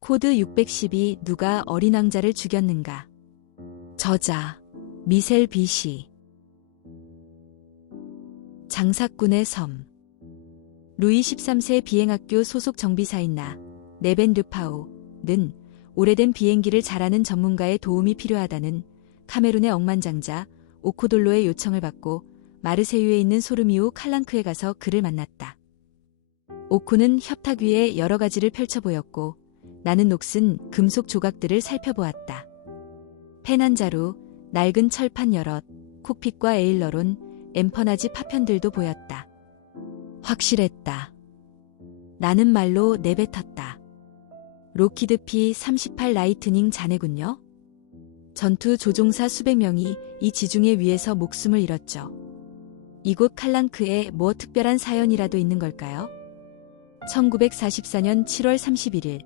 코드 612 누가 어린 왕자를 죽였는가? 저자 미셀 비시. 장사꾼의 섬. 루이 13세 비행학교 소속 정비사인 네벤 르파우는 오래된 비행기를 잘 아는 전문가의 도움이 필요하다는 카메룬의 억만장자 오코돌로의 요청을 받고 마르세유에 있는 소르미우 칼랑크에 가서 그를 만났다. 오코는 협탁 위에 여러 가지를 펼쳐 보였고 나는 녹슨 금속 조각들을 살펴보았다. 페난자루, 낡은 철판 여럿, 콕핏과 에일러론, 엠퍼나지 파편들도 보였다. 확실했다. 나는 말로 내뱉었다. 로키드 P-38 라이트닝 자네군요? 전투 조종사 수백 명이 이 지중해 위에서 목숨을 잃었죠. 이곳 칼랑크에 뭐 특별한 사연이라도 있는 걸까요? 1944년 7월 31일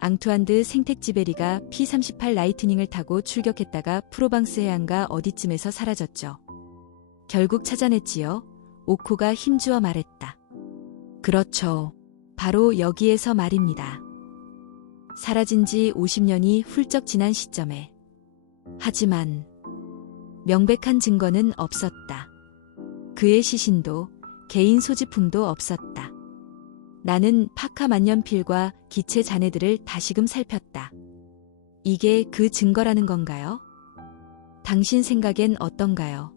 앙투안 드 생텍지베리가 P-38 라이트닝을 타고 출격했다가 프로방스 해안가 어디쯤에서 사라졌죠. 결국 찾아냈지요. 오코가 힘주어 말했다. 그렇죠. 바로 여기에서 말입니다. 사라진 지 50년이 훌쩍 지난 시점에. 하지만 명백한 증거는 없었다. 그의 시신도 개인 소지품도 없었다. 나는 파카 만년필과 기체 잔해들을 다시금 살폈다. 이게 그 증거라는 건가요? 당신 생각엔 어떤가요?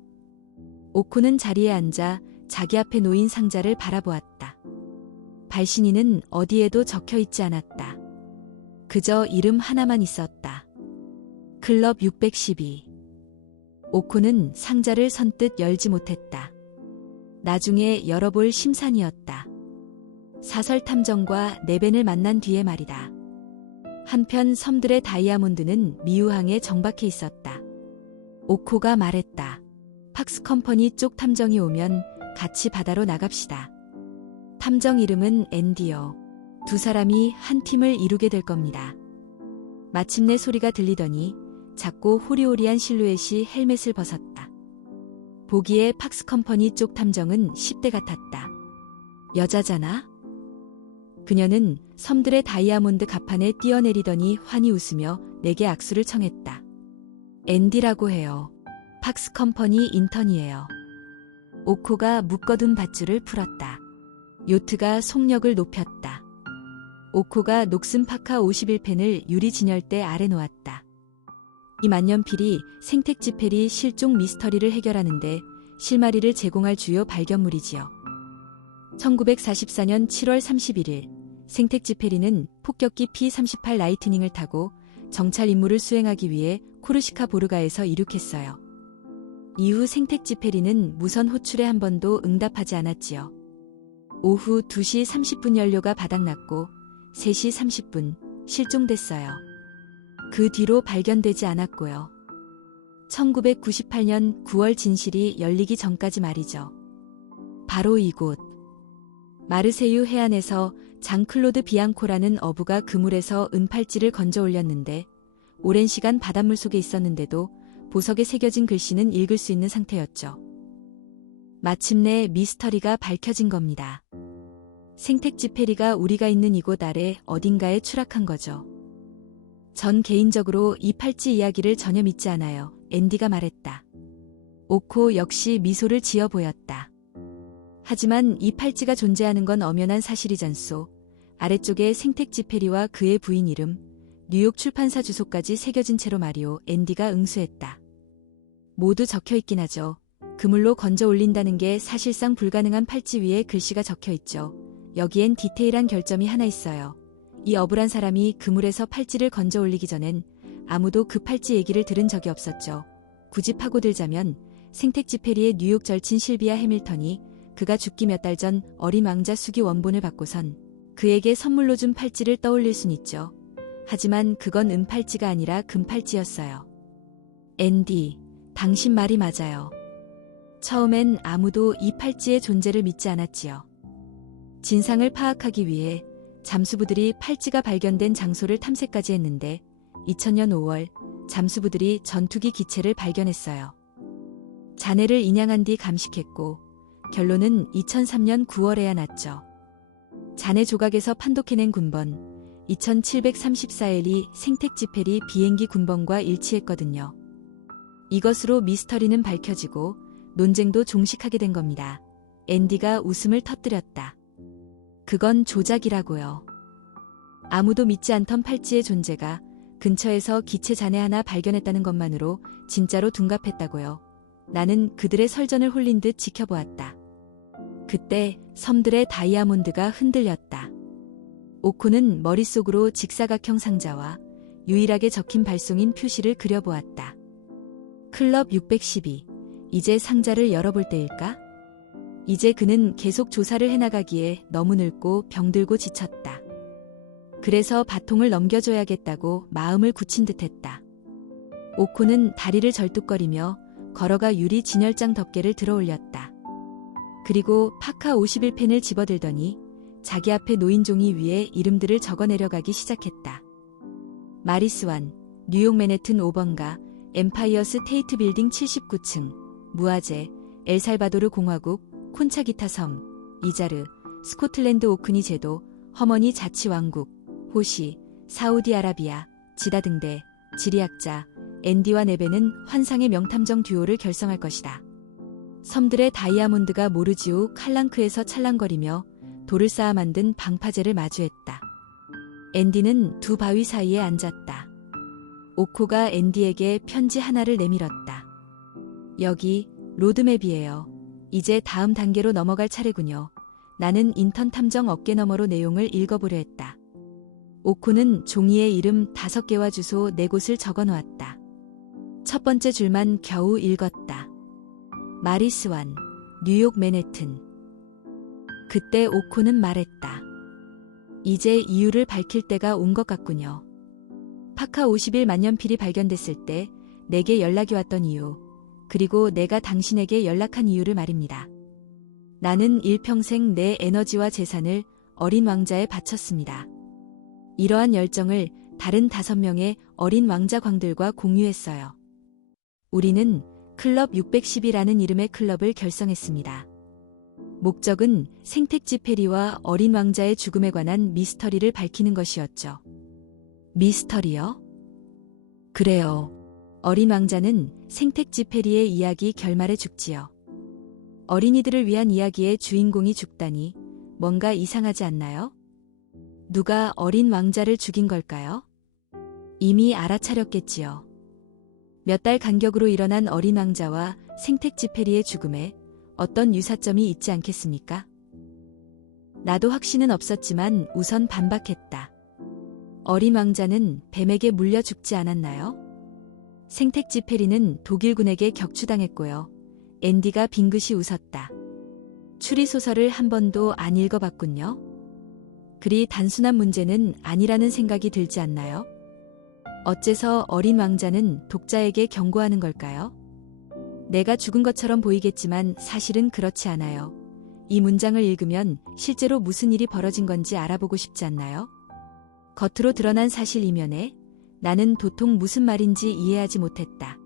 오코는 자리에 앉아 자기 앞에 놓인 상자를 바라보았다. 발신인은 어디에도 적혀 있지 않았다. 그저 이름 하나만 있었다. 클럽 612. 오코는 상자를 선뜻 열지 못했다. 나중에 열어볼 심산이었다. 사설 탐정과 네벤을 만난 뒤에 말이다. 한편 섬들의 다이아몬드는 미우항에 정박해 있었다. 오코가 말했다. 팍스 컴퍼니 쪽 탐정이 오면 같이 바다로 나갑시다. 탐정 이름은 앤디요. 두 사람이 한 팀을 이루게 될 겁니다. 마침내 소리가 들리더니 작고 호리호리한 실루엣이 헬멧을 벗었다. 보기에 팍스 컴퍼니 쪽 탐정은 10대 같았다. 여자잖아? 그녀는 섬들의 다이아몬드 갑판에 뛰어내리더니 환히 웃으며 내게 악수를 청했다. 앤디라고 해요. 팍스 컴퍼니 인턴이에요. 오코가 묶어둔 밧줄을 풀었다. 요트가 속력을 높였다. 오코가 녹슨 파카 51펜을 유리 진열대 아래 놓았다. 이 만년필이 생텍지페리 실종 미스터리를 해결하는데 실마리를 제공할 주요 발견물이지요. 1944년 7월 31일 생텍지페리는 폭격기 P-38 라이트닝을 타고 정찰 임무를 수행하기 위해 코르시카 보르가에서 이륙했어요. 이후 생텍지페리는 무선 호출에 한 번도 응답하지 않았지요. 오후 2시 30분 연료가 바닥났고 3시 30분 실종됐어요. 그 뒤로 발견되지 않았고요. 1998년 9월 진실이 열리기 전까지 말이죠. 바로 이곳. 마르세유 해안에서 장클로드 비앙코라는 어부가 그물에서 은팔찌를 건져 올렸는데 오랜 시간 바닷물 속에 있었는데도 보석에 새겨진 글씨는 읽을 수 있는 상태였죠. 마침내 미스터리가 밝혀진 겁니다. 생텍지페리가 우리가 있는 이곳 아래 어딘가에 추락한 거죠. 전 개인적으로 이 팔찌 이야기를 전혀 믿지 않아요. 앤디가 말했다. 오코 역시 미소를 지어 보였다. 하지만 이 팔찌가 존재하는 건 엄연한 사실이잖소. 아래쪽에 생텍지페리와 그의 부인 이름, 뉴욕 출판사 주소까지 새겨진 채로 말이오. 앤디가 응수했다. 모두 적혀있긴 하죠. 그물로 건져 올린다는 게 사실상 불가능한 팔찌 위에 글씨가 적혀있죠. 여기엔 디테일한 결점이 하나 있어요. 이 어불한 사람이 그물에서 팔찌를 건져 올리기 전엔 아무도 그 팔찌 얘기를 들은 적이 없었죠. 굳이 파고들자면 생텍지페리의 뉴욕 절친 실비아 해밀턴이 그가 죽기 몇 달 전 어린 왕자 수기 원본을 받고선 그에게 선물로 준 팔찌를 떠올릴 순 있죠. 하지만 그건 은팔찌가 아니라 금팔찌였어요. 앤디, 당신 말이 맞아요. 처음엔 아무도 이 팔찌의 존재를 믿지 않았지요. 진상을 파악하기 위해 잠수부들이 팔찌가 발견된 장소를 탐색까지 했는데 2000년 5월 잠수부들이 전투기 기체를 발견했어요. 잔해를 인양한 뒤 감식했고 결론은 2003년 9월에야 났죠. 잔해 조각에서 판독해낸 군번, 2734L이 생택지페리 비행기 군번과 일치했거든요. 이것으로 미스터리는 밝혀지고 논쟁도 종식하게 된 겁니다. 앤디가 웃음을 터뜨렸다. 그건 조작이라고요. 아무도 믿지 않던 팔찌의 존재가 근처에서 기체 잔해 하나 발견했다는 것만으로 진짜로 둔갑했다고요. 나는 그들의 설전을 홀린 듯 지켜보았다. 그때 섬들의 다이아몬드가 흔들렸다. 오코는 머릿속으로 직사각형 상자와 유일하게 적힌 발송인 표시를 그려보았다. 클럽 612. 이제 상자를 열어볼 때일까? 이제 그는 계속 조사를 해나가기에 너무 늙고 병들고 지쳤다. 그래서 바통을 넘겨줘야겠다고 마음을 굳힌 듯했다. 오코는 다리를 절뚝거리며 걸어가 유리 진열장 덮개를 들어올렸다. 그리고 파카 51펜을 집어들더니 자기 앞에 놓인 종이 위에 이름들을 적어내려가기 시작했다. 마리스완, 뉴욕 맨해튼 5번가, 엠파이어 스테이트 빌딩 79층, 무아제, 엘살바도르 공화국, 콘차기타 섬, 이자르, 스코틀랜드 오크니 제도, 허머니 자치왕국, 호시, 사우디아라비아, 지다등대, 지리학자, 앤디와 네베는 환상의 명탐정 듀오를 결성할 것이다. 섬들의 다이아몬드가 모르지우 칼랑크에서 찰랑거리며 돌을 쌓아 만든 방파제를 마주했다. 앤디는 두 바위 사이에 앉았다. 오코가 앤디에게 편지 하나를 내밀었다. 여기 로드맵이에요. 이제 다음 단계로 넘어갈 차례군요. 나는 인턴 탐정 어깨너머로 내용을 읽어보려 했다. 오코는 종이에 이름 5개와 주소 4곳을 적어놓았다. 첫 번째 줄만 겨우 읽었다. 마리스완, 뉴욕 맨해튼. 그때 오코는 말했다. 이제 이유를 밝힐 때가 온 것 같군요. 파카 50일 만년필이 발견됐을 때 내게 연락이 왔던 이유, 그리고 내가 당신에게 연락한 이유를 말입니다. 나는 일평생 내 에너지와 재산을 어린 왕자에 바쳤습니다. 이러한 열정을 다른 5명의 어린 왕자 광들과 공유했어요. 우리는 클럽 610이라는 이름의 클럽을 결성했습니다. 목적은 생택지페리와 어린 왕자의 죽음에 관한 미스터리를 밝히는 것이었죠. 미스터리요? 그래요. 어린 왕자는 생택지페리의 이야기 결말에 죽지요. 어린이들을 위한 이야기의 주인공이 죽다니 뭔가 이상하지 않나요? 누가 어린 왕자를 죽인 걸까요? 이미 알아차렸겠지요. 몇 달 간격으로 일어난 어린 왕자와 생택지페리의 죽음에 어떤 유사점이 있지 않겠습니까? 나도 확신은 없었지만 우선 반박했다. 어린 왕자는 뱀에게 물려 죽지 않았나요? 생택지페리는 독일군에게 격추당했고요. 앤디가 빙긋이 웃었다. 추리소설을 한 번도 안 읽어봤군요. 그리 단순한 문제는 아니라는 생각이 들지 않나요? 어째서 어린 왕자는 독자에게 경고하는 걸까요? 내가 죽은 것처럼 보이겠지만 사실은 그렇지 않아요. 이 문장을 읽으면 실제로 무슨 일이 벌어진 건지 알아보고 싶지 않나요? 겉으로 드러난 사실 이면에 나는 도통 무슨 말인지 이해하지 못했다.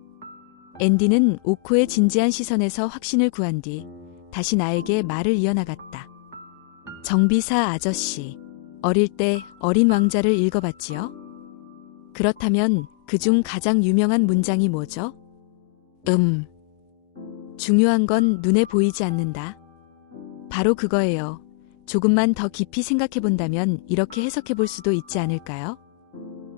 앤디는 오코의 진지한 시선에서 확신을 구한 뒤 다시 나에게 말을 이어나갔다. 정비사 아저씨, 어릴 때 어린 왕자를 읽어봤지요? 그렇다면 그중 가장 유명한 문장이 뭐죠? 중요한 건 눈에 보이지 않는다. 바로 그거예요. 조금만 더 깊이 생각해본다면 이렇게 해석해볼 수도 있지 않을까요?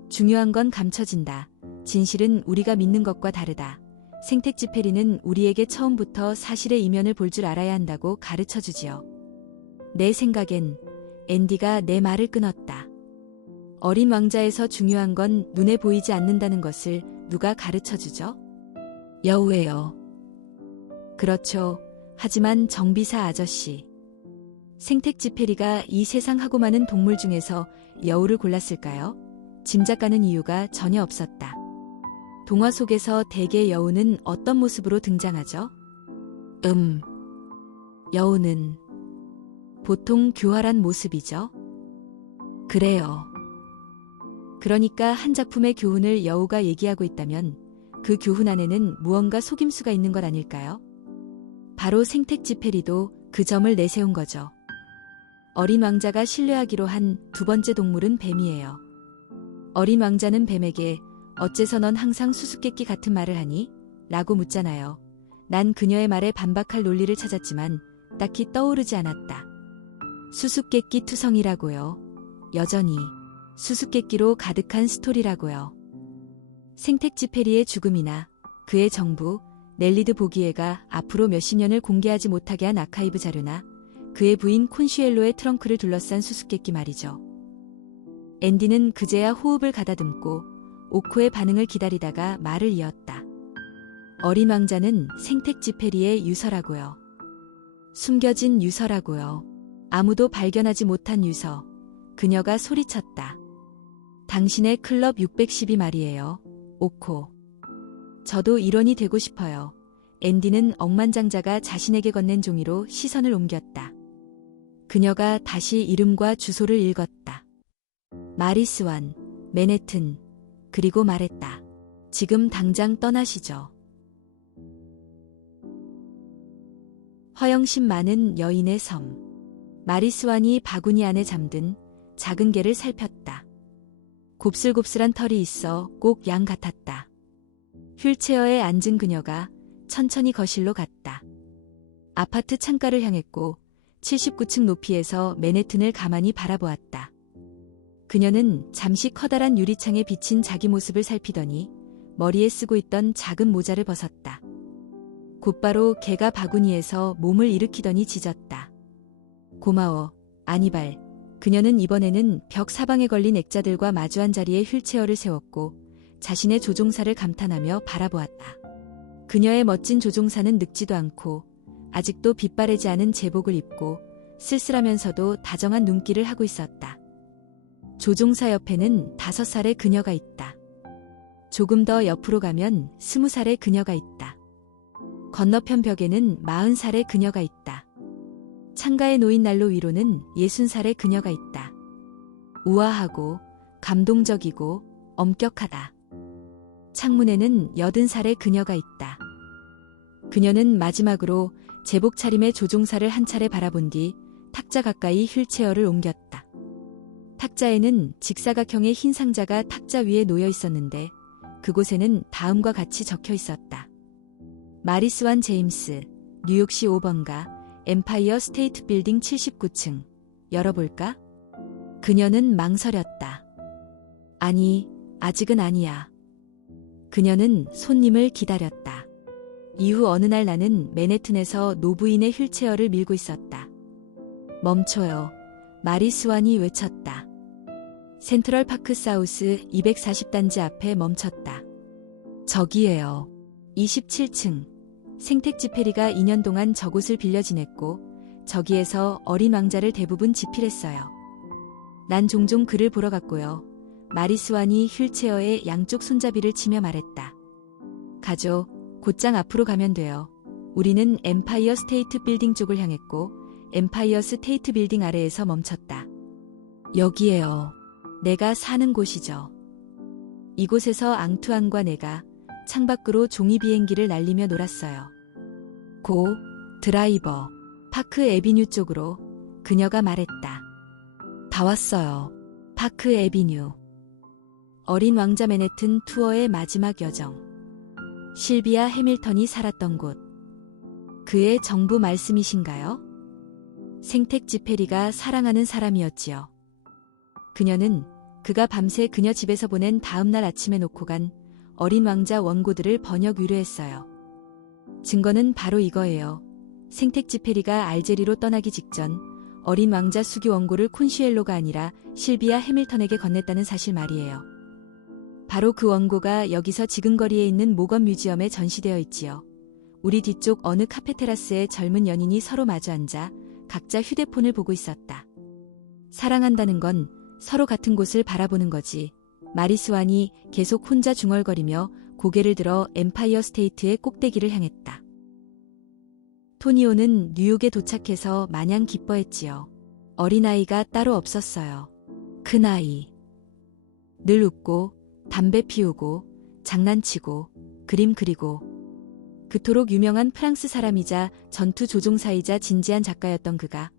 중요한 건 감춰진다. 진실은 우리가 믿는 것과 다르다. 생택지페리는 우리에게 처음부터 사실의 이면을 볼 줄 알아야 한다고 가르쳐주지요. 내 생각엔 앤디가 내 말을 끊었다. 어린 왕자에서 중요한 건 눈에 보이지 않는다는 것을 누가 가르쳐주죠? 여우예요. 그렇죠. 하지만 정비사 아저씨. 생택지페리가 이 세상 하고 많은 동물 중에서 여우를 골랐을까요? 짐작가는 이유가 전혀 없었다. 동화 속에서 대개 여우는 어떤 모습으로 등장하죠? 여우는 보통 교활한 모습이죠. 그래요. 그러니까 한 작품의 교훈을 여우가 얘기하고 있다면 그 교훈 안에는 무언가 속임수가 있는 것 아닐까요? 바로 생택지페리도 그 점을 내세운 거죠. 어린 왕자가 신뢰하기로 한 두 번째 동물은 뱀이에요. 어린 왕자는 뱀에게 어째서 넌 항상 수수께끼 같은 말을 하니? 라고 묻잖아요. 난 그녀의 말에 반박할 논리를 찾았지만 딱히 떠오르지 않았다. 수수께끼 투성이라고요. 여전히 수수께끼로 가득한 스토리라고요. 생텍쥐페리의 죽음이나 그의 정부 넬리드 보기에가 앞으로 몇십 년을 공개하지 못하게 한 아카이브 자료나 그의 부인 콘슈엘로의 트렁크를 둘러싼 수수께끼 말이죠. 앤디는 그제야 호흡을 가다듬고 오코의 반응을 기다리다가 말을 이었다. 어린 왕자는 생텍쥐페리의 유서라고요. 숨겨진 유서라고요. 아무도 발견하지 못한 유서. 그녀가 소리쳤다. 당신의 클럽 612 말이에요. 오코. 저도 일원이 되고 싶어요. 앤디는 억만장자가 자신에게 건넨 종이로 시선을 옮겼다. 그녀가 다시 이름과 주소를 읽었다. 마리스완, 맨해튼, 그리고 말했다. 지금 당장 떠나시죠. 허영심 많은 여인의 섬. 마리스완이 바구니 안에 잠든 작은 개를 살폈다. 곱슬곱슬한 털이 있어 꼭 양 같았다. 휠체어에 앉은 그녀가 천천히 거실로 갔다. 아파트 창가를 향했고 79층 높이에서 맨해튼을 가만히 바라보았다. 그녀는 잠시 커다란 유리창에 비친 자기 모습을 살피더니 머리에 쓰고 있던 작은 모자를 벗었다. 곧바로 개가 바구니에서 몸을 일으키더니 짖었다. 고마워, 아니발. 그녀는 이번에는 벽 사방에 걸린 액자들과 마주한 자리에 휠체어를 세웠고 자신의 조종사를 감탄하며 바라보았다. 그녀의 멋진 조종사는 늙지도 않고 아직도 빛바래지 않은 제복을 입고 쓸쓸하면서도 다정한 눈길을 하고 있었다. 조종사 옆에는 5살의 그녀가 있다. 조금 더 옆으로 가면 20살의 그녀가 있다. 건너편 벽에는 40살의 그녀가 있다. 창가에 놓인 난로 위로는 60살의 그녀가 있다. 우아하고 감동적이고 엄격하다. 창문에는 80살의 그녀가 있다. 그녀는 마지막으로 제복 차림의 조종사를 한 차례 바라본 뒤 탁자 가까이 휠체어를 옮겼다. 탁자에는 직사각형의 흰 상자가 탁자 위에 놓여 있었는데 그곳에는 다음과 같이 적혀 있었다. 마리스완 제임스, 뉴욕시 5번가, 엠파이어 스테이트 빌딩 79층. 열어볼까? 그녀는 망설였다. 아니, 아직은 아니야. 그녀는 손님을 기다렸다. 이후 어느 날 나는 맨해튼에서 노부인의 휠체어를 밀고 있었다. 멈춰요. 마리스완이 외쳤다. 센트럴 파크 사우스 240단지 앞에 멈췄다. 저기에요. 27층. 생텍쥐페리가 2년 동안 저곳을 빌려 지냈고 저기에서 어린 왕자를 대부분 집필했어요. 난 종종 그를 보러 갔고요. 마리스완이 휠체어에 양쪽 손잡이를 치며 말했다. 가죠. 곧장 앞으로 가면 돼요. 우리는 엠파이어 스테이트 빌딩 쪽을 향했고 엠파이어 스테이트 빌딩 아래에서 멈췄다. 여기에요. 내가 사는 곳이죠. 이곳에서 앙투안과 내가 창밖으로 종이 비행기를 날리며 놀았어요. 고, 드라이버, 파크 애비뉴 쪽으로. 그녀가 말했다. 다 왔어요. 파크 애비뉴. 어린 왕자 맨해튼 투어의 마지막 여정. 실비아 해밀턴이 살았던 곳. 그의 정부 말씀이신가요? 생텍쥐페리가 사랑하는 사람이었지요. 그녀는 그가 밤새 그녀 집에서 보낸 다음날 아침에 놓고 간 어린 왕자 원고들을 번역 의뢰했어요. 증거는 바로 이거예요. 생텍쥐페리가 알제리로 떠나기 직전 어린 왕자 수기 원고를 콘슈엘로가 아니라 실비아 해밀턴에게 건넸다는 사실 말이에요. 바로 그 원고가 여기서 지근거리에 있는 모건 뮤지엄에 전시되어 있지요. 우리 뒤쪽 어느 카페테라스에 젊은 연인이 서로 마주 앉아 각자 휴대폰을 보고 있었다. 사랑한다는 건 서로 같은 곳을 바라보는 거지. 마리스완이 계속 혼자 중얼거리며 고개를 들어 엠파이어 스테이트의 꼭대기를 향했다. 토니오는 뉴욕에 도착해서 마냥 기뻐했지요. 어린아이가 따로 없었어요. 큰 아이. 늘 웃고 담배 피우고 장난치고 그림 그리고 그토록 유명한 프랑스 사람이자 전투 조종사이자 진지한 작가였던 그가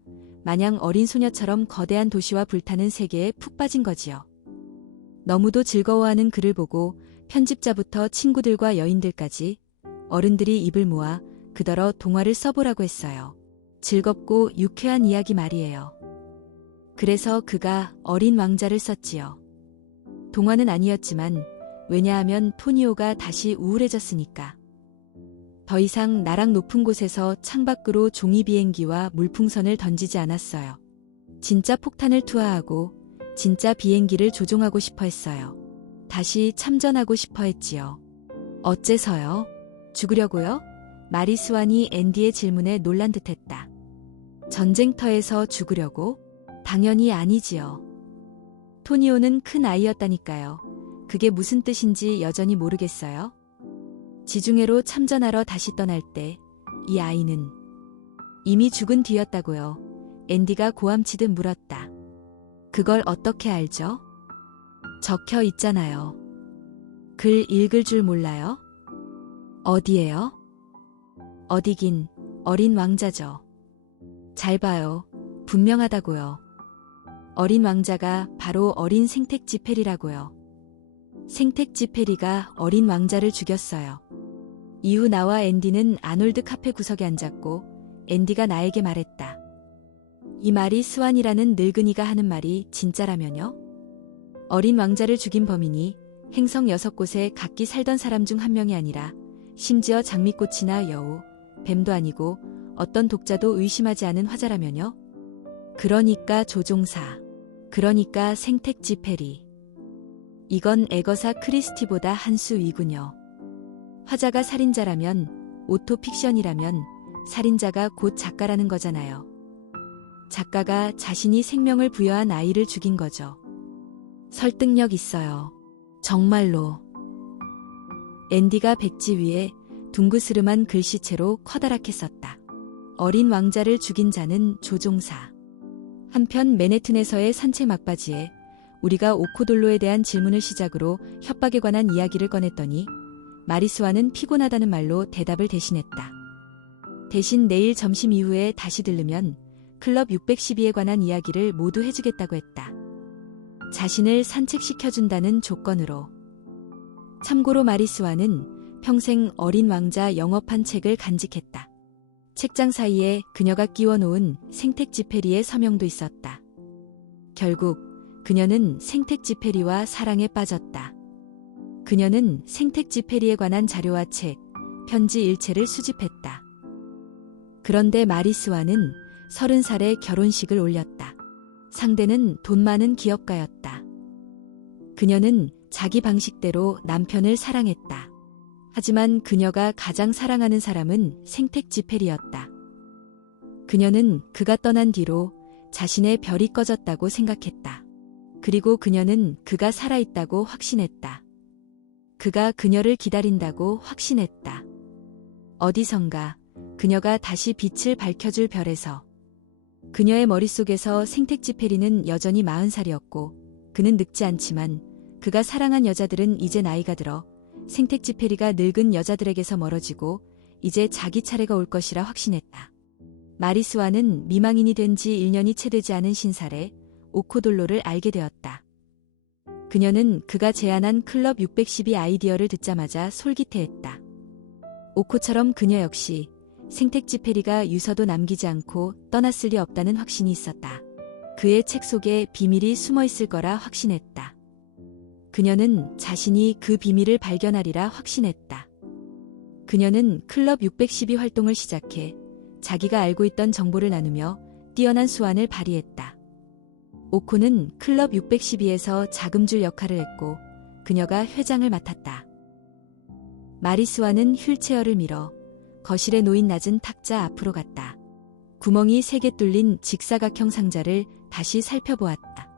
마냥 어린 소녀처럼 거대한 도시와 불타는 세계에 푹 빠진 거지요. 너무도 즐거워하는 그를 보고 편집자부터 친구들과 여인들까지 어른들이 입을 모아 그더러 동화를 써보라고 했어요. 즐겁고 유쾌한 이야기 말이에요. 그래서 그가 어린 왕자를 썼지요. 동화는 아니었지만 왜냐하면 토니오가 다시 우울해졌으니까. 더 이상 나락 높은 곳에서 창밖으로 종이 비행기와 물풍선을 던지지 않았어요. 진짜 폭탄을 투하하고 진짜 비행기를 조종하고 싶어 했어요. 다시 참전하고 싶어 했지요. 어째서요? 죽으려고요? 마리 스완이 앤디의 질문에 놀란 듯했다. 전쟁터에서 죽으려고? 당연히 아니지요. 토니오는 큰 아이였다니까요. 그게 무슨 뜻인지 여전히 모르겠어요. 지중해로 참전하러 다시 떠날 때 이 아이는 이미 죽은 뒤였다고요. 앤디가 고함치듯 물었다. 그걸 어떻게 알죠? 적혀 있잖아요. 글 읽을 줄 몰라요? 어디에요? 어디긴 어린 왕자죠. 잘 봐요. 분명하다고요. 어린 왕자가 바로 어린 생텍쥐페리라고요. 생텍쥐페리가 어린 왕자를 죽였어요. 이후 나와 앤디는 아놀드 카페 구석에 앉았고 앤디가 나에게 말했다. 이 말이 스완이라는 늙은이가 하는 말이 진짜라면요? 어린 왕자를 죽인 범인이 행성 6곳에 각기 살던 사람 중 한 명이 아니라 심지어 장미꽃이나 여우, 뱀도 아니고 어떤 독자도 의심하지 않은 화자라면요? 그러니까 조종사, 그러니까 생텍쥐페리. 이건 애거사 크리스티보다 한 수 위군요. 화자가 살인자라면, 오토픽션이라면 살인자가 곧 작가라는 거잖아요. 작가가 자신이 생명을 부여한 아이를 죽인 거죠. 설득력 있어요. 정말로. 앤디가 백지 위에 둥그스름한 글씨체로 커다랗게 썼다. 어린 왕자를 죽인 자는 조종사. 한편 맨해튼에서의 산책 막바지에 우리가 오코돌로에 대한 질문을 시작으로 협박에 관한 이야기를 꺼냈더니 마리스와는 피곤하다는 말로 대답을 대신했다. 대신 내일 점심 이후에 다시 들르면 클럽 612에 관한 이야기를 모두 해주겠다고 했다. 자신을 산책시켜준다는 조건으로. 참고로 마리스와는 평생 어린 왕자 영업한 책을 간직했다. 책장 사이에 그녀가 끼워놓은 생텍쥐페리의 서명도 있었다. 결국 그녀는 생텍쥐페리와 사랑에 빠졌다. 그녀는 생텍쥐페리에 관한 자료와 책, 편지 일체를 수집했다. 그런데 마리스와는 30살에 결혼식을 올렸다. 상대는 돈 많은 기업가였다. 그녀는 자기 방식대로 남편을 사랑했다. 하지만 그녀가 가장 사랑하는 사람은 생텍쥐페리였다. 그녀는 그가 떠난 뒤로 자신의 별이 꺼졌다고 생각했다. 그리고 그녀는 그가 살아있다고 확신했다. 그가 그녀를 기다린다고 확신했다. 어디선가 그녀가 다시 빛을 밝혀줄 별에서. 그녀의 머릿속에서 생텍쥐페리는 여전히 40살이었고 그는 늙지 않지만 그가 사랑한 여자들은 이제 나이가 들어 생텍쥐페리가 늙은 여자들에게서 멀어지고 이제 자기 차례가 올 것이라 확신했다. 마리스와는 미망인이 된 지 1년이 채 되지 않은 신사래 오코돌로를 알게 되었다. 그녀는 그가 제안한 클럽 612 아이디어를 듣자마자 솔깃해했다. 오코처럼 그녀 역시 생텍쥐페리가 유서도 남기지 않고 떠났을 리 없다는 확신이 있었다. 그의 책 속에 비밀이 숨어 있을 거라 확신했다. 그녀는 자신이 그 비밀을 발견하리라 확신했다. 그녀는 클럽 612 활동을 시작해 자기가 알고 있던 정보를 나누며 뛰어난 수완을 발휘했다. 오코는 클럽 612에서 자금줄 역할을 했고 그녀가 회장을 맡았다. 마리스와는 휠체어를 밀어 거실에 놓인 낮은 탁자 앞으로 갔다. 구멍이 3개 뚫린 직사각형 상자를 다시 살펴보았다.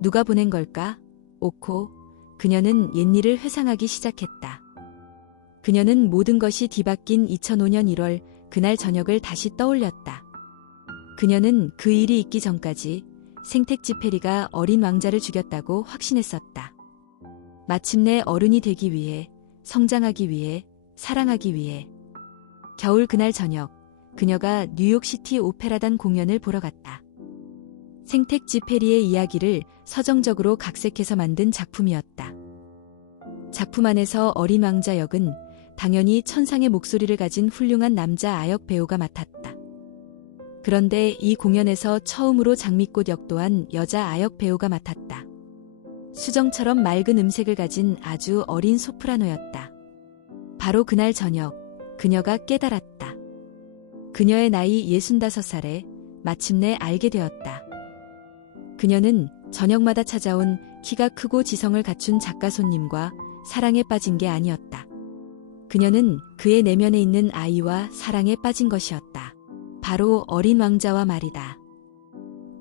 누가 보낸 걸까? 오코. 그녀는 옛일을 회상하기 시작했다. 그녀는 모든 것이 뒤바뀐 2005년 1월 그날 저녁을 다시 떠올렸다. 그녀는 그 일이 있기 전까지 생텍쥐페리가 어린 왕자를 죽였다고 확신했었다. 마침내 어른이 되기 위해, 성장하기 위해, 사랑하기 위해. 겨울 그날 저녁, 그녀가 뉴욕시티 오페라단 공연을 보러 갔다. 생텍쥐페리의 이야기를 서정적으로 각색해서 만든 작품이었다. 작품 안에서 어린 왕자 역은 당연히 천상의 목소리를 가진 훌륭한 남자 아역 배우가 맡았다. 그런데 이 공연에서 처음으로 장미꽃 역 또한 여자 아역 배우가 맡았다. 수정처럼 맑은 음색을 가진 아주 어린 소프라노였다. 바로 그날 저녁, 그녀가 깨달았다. 그녀의 나이 65살에 마침내 알게 되었다. 그녀는 저녁마다 찾아온 키가 크고 지성을 갖춘 작가 손님과 사랑에 빠진 게 아니었다. 그녀는 그의 내면에 있는 아이와 사랑에 빠진 것이었다. 바로 어린 왕자와 말이다.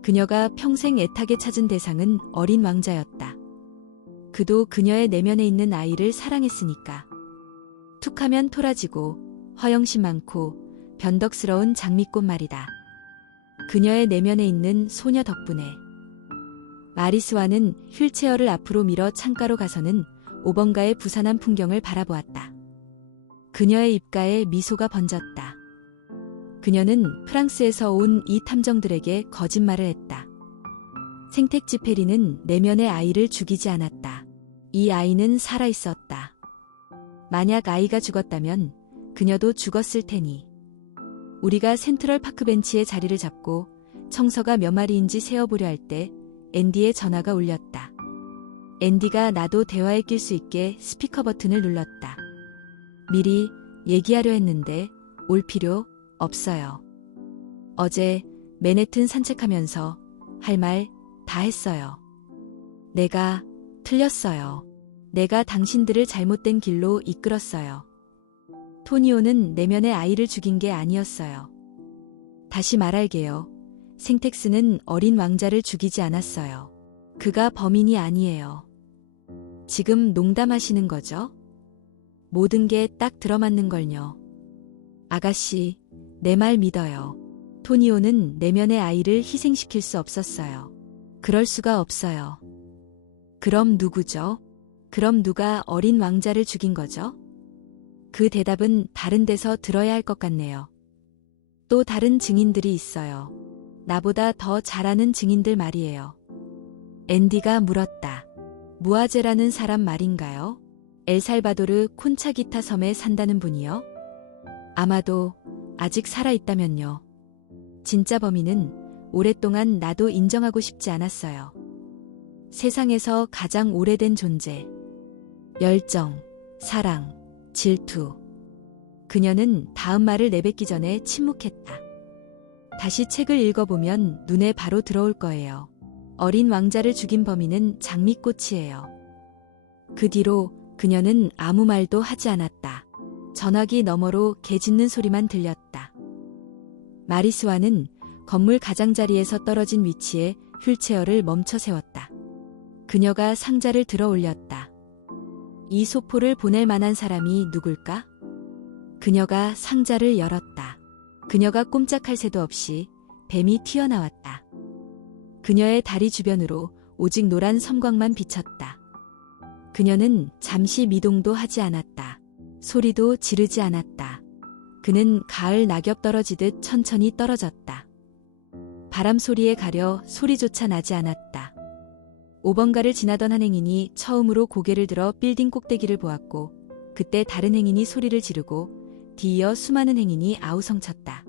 그녀가 평생 애타게 찾은 대상은 어린 왕자였다. 그도 그녀의 내면에 있는 아이를 사랑했으니까. 툭하면 토라지고 허영심 많고 변덕스러운 장미꽃 말이다. 그녀의 내면에 있는 소녀 덕분에. 마리스와는 휠체어를 앞으로 밀어 창가로 가서는 5번가의 부산한 풍경을 바라보았다. 그녀의 입가에 미소가 번졌다. 그녀는 프랑스에서 온 이 탐정들에게 거짓말을 했다. 생텍쥐페리는 내면의 아이를 죽이지 않았다. 이 아이는 살아있었다. 만약 아이가 죽었다면 그녀도 죽었을 테니. 우리가 센트럴 파크 벤치에 자리를 잡고 청서가 몇 마리인지 세어보려 할 때 앤디의 전화가 울렸다. 앤디가 나도 대화에 낄 수 있게 스피커 버튼을 눌렀다. 미리 얘기하려 했는데 올 필요 없어요. 어제 맨해튼 산책하면서 할 말 다 했어요. 내가 틀렸어요. 내가 당신들을 잘못된 길로 이끌었어요. 토니오는 내면의 아이를 죽인 게 아니었어요. 다시 말할게요. 생텍스는 어린 왕자를 죽이지 않았어요. 그가 범인이 아니에요. 지금 농담하시는 거죠? 모든 게 딱 들어맞는 걸요. 아가씨, 내 말 믿어요. 토니오는 내면의 아이를 희생시킬 수 없었어요. 그럴 수가 없어요. 그럼 누구죠? 그럼 누가 어린 왕자를 죽인 거죠? 그 대답은 다른 데서 들어야 할 것 같네요. 또 다른 증인들이 있어요. 나보다 더 잘 아는 증인들 말이에요. 앤디가 물었다. 무아제라는 사람 말인가요? 엘살바도르 콘차기타 섬에 산다는 분이요? 아마도 아직 살아있다면요. 진짜 범인은 오랫동안 나도 인정하고 싶지 않았어요. 세상에서 가장 오래된 존재. 열정, 사랑, 질투. 그녀는 다음 말을 내뱉기 전에 침묵했다. 다시 책을 읽어보면 눈에 바로 들어올 거예요. 어린 왕자를 죽인 범인은 장미꽃이에요. 그 뒤로 그녀는 아무 말도 하지 않았다. 전화기 너머로 개 짖는 소리만 들렸다. 마리스와는 건물 가장자리에서 떨어진 위치에 휠체어를 멈춰 세웠다. 그녀가 상자를 들어 올렸다. 이 소포를 보낼 만한 사람이 누굴까? 그녀가 상자를 열었다. 그녀가 꼼짝할 새도 없이 뱀이 튀어나왔다. 그녀의 다리 주변으로 오직 노란 섬광만 비쳤다. 그녀는 잠시 미동도 하지 않았다. 소리도 지르지 않았다. 그는 가을 낙엽 떨어지듯 천천히 떨어졌다. 바람 소리에 가려 소리조차 나지 않았다. 5번가를 지나던 한 행인이 처음으로 고개를 들어 빌딩 꼭대기를 보았고 그때 다른 행인이 소리를 지르고 뒤이어 수많은 행인이 아우성쳤다.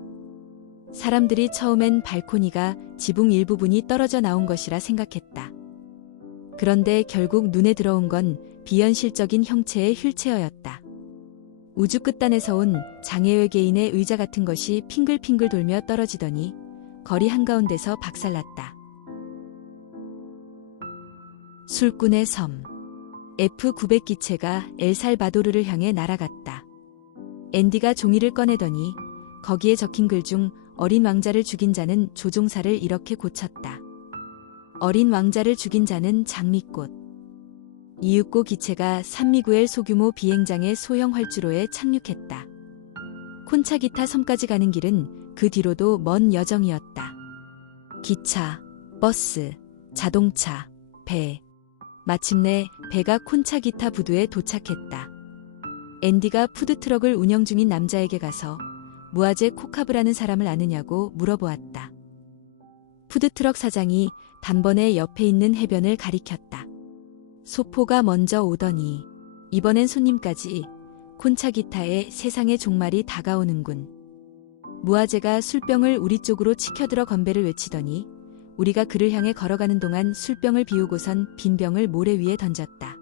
사람들이 처음엔 발코니가 지붕 일부분이 떨어져 나온 것이라 생각했다. 그런데 결국 눈에 들어온 건 비현실적인 형체의 휠체어였다. 우주 끝단에서 온 장애외계인의 의자 같은 것이 핑글핑글 돌며 떨어지더니 거리 한가운데서 박살났다. 술꾼의 섬. F900 기체가 엘살바도르를 향해 날아갔다. 앤디가 종이를 꺼내더니 거기에 적힌 글 중 어린 왕자를 죽인 자는 조종사를 이렇게 고쳤다. 어린 왕자를 죽인 자는 장미꽃. 이윽고 기체가 산미구엘 소규모 비행장의 소형 활주로에 착륙했다. 콘차기타 섬까지 가는 길은 그 뒤로도 먼 여정이었다. 기차, 버스, 자동차, 배. 마침내 배가 콘차기타 부두에 도착했다. 앤디가 푸드트럭을 운영 중인 남자에게 가서 무아제 코카브라는 사람을 아느냐고 물어보았다. 푸드트럭 사장이 단번에 옆에 있는 해변을 가리켰다. 소포가 먼저 오더니 이번엔 손님까지 콘차기타에 세상의 종말이 다가오는군. 무아제가 술병을 우리 쪽으로 치켜들어 건배를 외치더니 우리가 그를 향해 걸어가는 동안 술병을 비우고선 빈 병을 모래 위에 던졌다.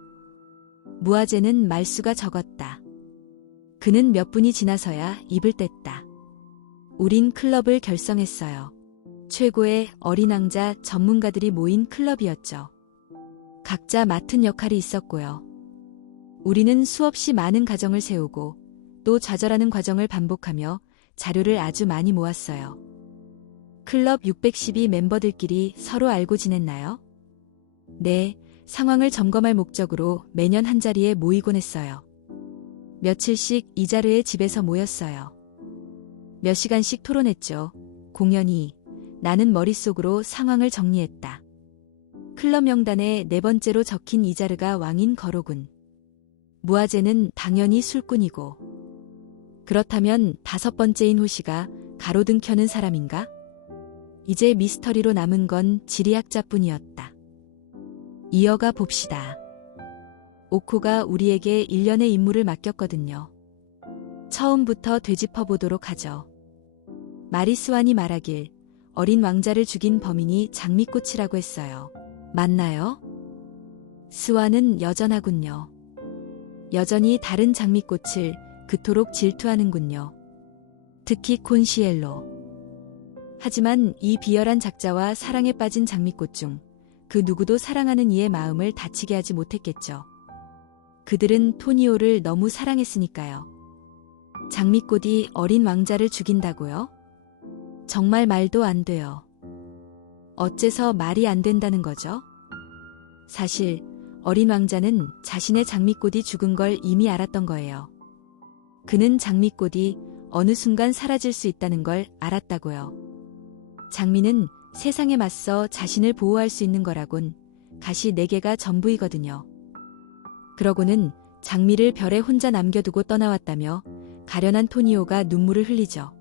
무아제는 말수가 적었다. 그는 몇 분이 지나서야 입을 뗐다. 우린 클럽을 결성했어요. 최고의 어린 왕자 전문가들이 모인 클럽이었죠. 각자 맡은 역할이 있었고요. 우리는 수없이 많은 가정을 세우고 또 좌절하는 과정을 반복하며 자료를 아주 많이 모았어요. 클럽 612 멤버들끼리 서로 알고 지냈나요? 네, 상황을 점검할 목적으로 매년 한자리에 모이곤 했어요. 며칠씩 이자르의 집에서 모였어요. 몇 시간씩 토론했죠. 공연히 나는 머릿속으로 상황을 정리했다. 클럽 명단에 네 번째로 적힌 이자르가 왕인 거로군. 무아제는 당연히 술꾼이고. 그렇다면 다섯 번째인 호시가 가로등 켜는 사람인가? 이제 미스터리로 남은 건 지리학자뿐이었다. 이어가 봅시다. 오코가 우리에게 일련의 임무를 맡겼거든요. 처음부터 되짚어보도록 하죠. 마리스완이 말하길 어린 왕자를 죽인 범인이 장미꽃이라고 했어요. 맞나요? 스완은 여전하군요. 여전히 다른 장미꽃을 그토록 질투하는군요. 특히 콘시엘로. 하지만 이 비열한 작자와 사랑에 빠진 장미꽃 중 그 누구도 사랑하는 이의 마음을 다치게 하지 못했겠죠. 그들은 토니오를 너무 사랑했으니까요. 장미꽃이 어린 왕자를 죽인다고요? 정말 말도 안 돼요. 어째서 말이 안 된다는 거죠? 사실 어린 왕자는 자신의 장미꽃이 죽은 걸 이미 알았던 거예요. 그는 장미꽃이 어느 순간 사라질 수 있다는 걸 알았다고요. 장미는 세상에 맞서 자신을 보호할 수 있는 거라곤 가시 4개가 전부이거든요. 그러고는 장미를 별에 혼자 남겨두고 떠나왔다며 가련한 토니오가 눈물을 흘리죠.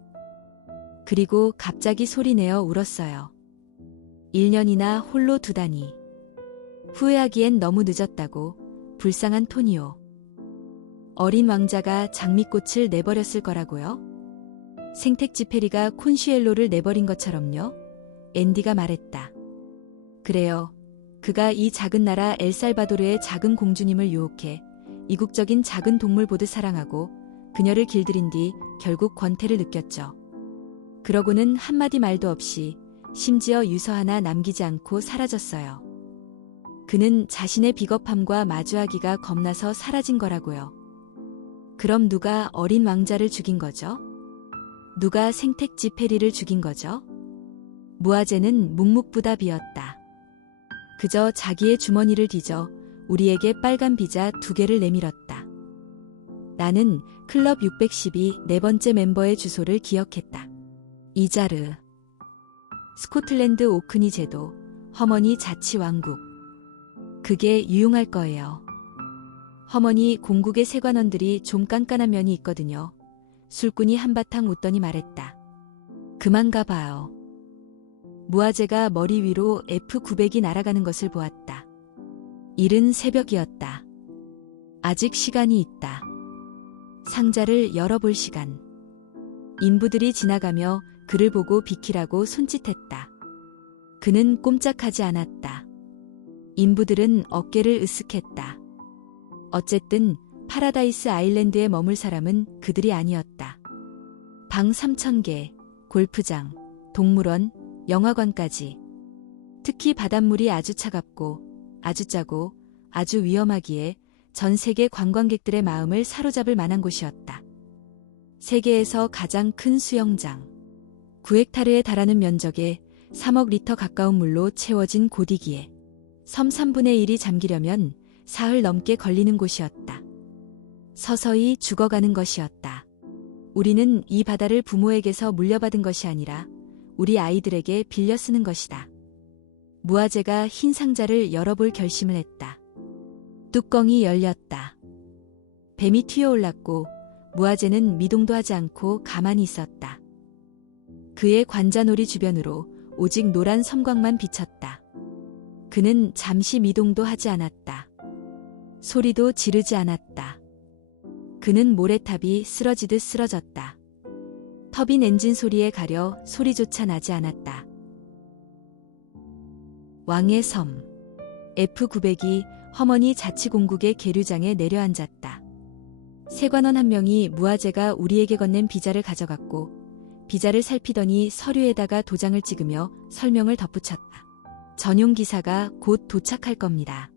그리고 갑자기 소리내어 울었어요. 1년이나 홀로 두다니. 후회하기엔 너무 늦었다고 불쌍한 토니오. 어린 왕자가 장미꽃을 내버렸을 거라고요? 생텍쥐페리가 콘슈엘로를 내버린 것처럼요? 앤디가 말했다. 그래요. 그가 이 작은 나라 엘살바도르의 작은 공주님을 유혹해 이국적인 작은 동물 보듯 사랑하고 그녀를 길들인 뒤 결국 권태를 느꼈죠. 그러고는 한마디 말도 없이 심지어 유서 하나 남기지 않고 사라졌어요. 그는 자신의 비겁함과 마주하기가 겁나서 사라진 거라고요. 그럼 누가 어린 왕자를 죽인 거죠? 누가 생텍쥐페리를 죽인 거죠? 무아제는 묵묵부답이었다. 그저 자기의 주머니를 뒤져 우리에게 빨간 비자 2개를 내밀었다. 나는 클럽 612 네 번째 멤버의 주소를 기억했다. 이자르. 스코틀랜드 오크니 제도, 허머니 자치왕국. 그게 유용할 거예요. 허머니 공국의 세관원들이 좀 깐깐한 면이 있거든요. 술꾼이 한바탕 웃더니 말했다. 그만 가봐요. 무아제가 머리 위로 F900이 날아가는 것을 보았다. 이른 새벽이었다. 아직 시간이 있다. 상자를 열어볼 시간. 인부들이 지나가며 그를 보고 비키라고 손짓했다. 그는 꼼짝하지 않았다. 인부들은 어깨를 으쓱했다. 어쨌든 파라다이스 아일랜드에 머물 사람은 그들이 아니었다. 방 3000개, 골프장, 동물원, 영화관까지. 특히 바닷물이 아주 차갑고 아주 짜고 아주 위험하기에 전 세계 관광객들의 마음을 사로잡을 만한 곳이었다. 세계에서 가장 큰 수영장. 9헥타르에 달하는 면적에 3억 리터 가까운 물로 채워진 곳이기에 섬 3분의 1이 잠기려면 사흘 넘게 걸리는 곳이었다. 서서히 죽어가는 것이었다. 우리는 이 바다를 부모에게서 물려받은 것이 아니라 우리 아이들에게 빌려 쓰는 것이다. 무아제가 흰 상자를 열어볼 결심을 했다. 뚜껑이 열렸다. 뱀이 튀어올랐고 무아제는 미동도 하지 않고 가만히 있었다. 그의 관자놀이 주변으로 오직 노란 섬광만 비쳤다. 그는 잠시 미동도 하지 않았다. 소리도 지르지 않았다. 그는 모래탑이 쓰러지듯 쓰러졌다. 터빈 엔진 소리에 가려 소리조차 나지 않았다. 왕의 섬. F900이 허머니 자치공국의 계류장에 내려앉았다. 세관원 한 명이 무아제가 우리에게 건넨 비자를 가져갔고 비자를 살피더니 서류에다가 도장을 찍으며 설명을 덧붙였다. 전용 기사가 곧 도착할 겁니다.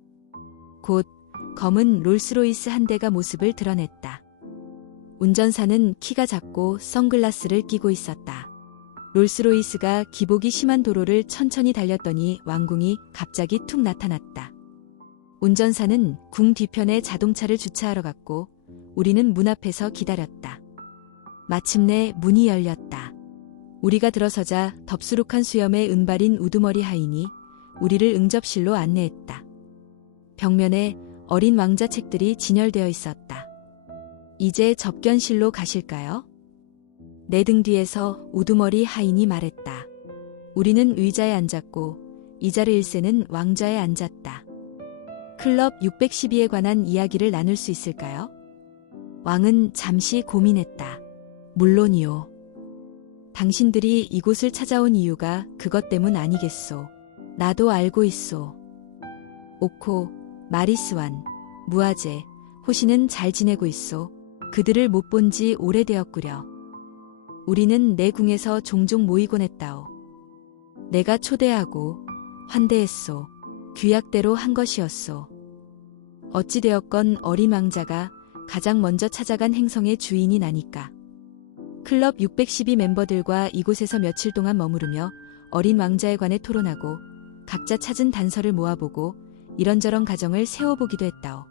곧 검은 롤스로이스 한 대가 모습을 드러냈다. 운전사는 키가 작고 선글라스를 끼고 있었다. 롤스로이스가 기복이 심한 도로를 천천히 달렸더니 왕궁이 갑자기 툭 나타났다. 운전사는 궁 뒤편에 자동차를 주차하러 갔고 우리는 문 앞에서 기다렸다. 마침내 문이 열렸다. 우리가 들어서자 덥수룩한 수염에 은발인 우두머리 하인이 우리를 응접실로 안내했다. 벽면에 어린 왕자 책들이 진열되어 있었다. 이제 접견실로 가실까요? 내 등 뒤에서 우두머리 하인이 말했다. 우리는 의자에 앉았고 이자르 1세는 왕좌에 앉았다. 클럽 612에 관한 이야기를 나눌 수 있을까요? 왕은 잠시 고민했다. 물론이요. 당신들이 이곳을 찾아온 이유가 그것 때문 아니겠소. 나도 알고 있소. 오코, 마리스완, 무아제, 호시는 잘 지내고 있소. 그들을 못 본 지 오래되었구려. 우리는 내 궁에서 종종 모이곤 했다오. 내가 초대하고 환대했소. 규약대로 한 것이었소. 어찌되었건 어린 왕자가 가장 먼저 찾아간 행성의 주인이 나니까. 클럽 612 멤버들과 이곳에서 며칠 동안 머무르며 어린 왕자에 관해 토론하고 각자 찾은 단서를 모아보고 이런저런 가정을 세워보기도 했다오.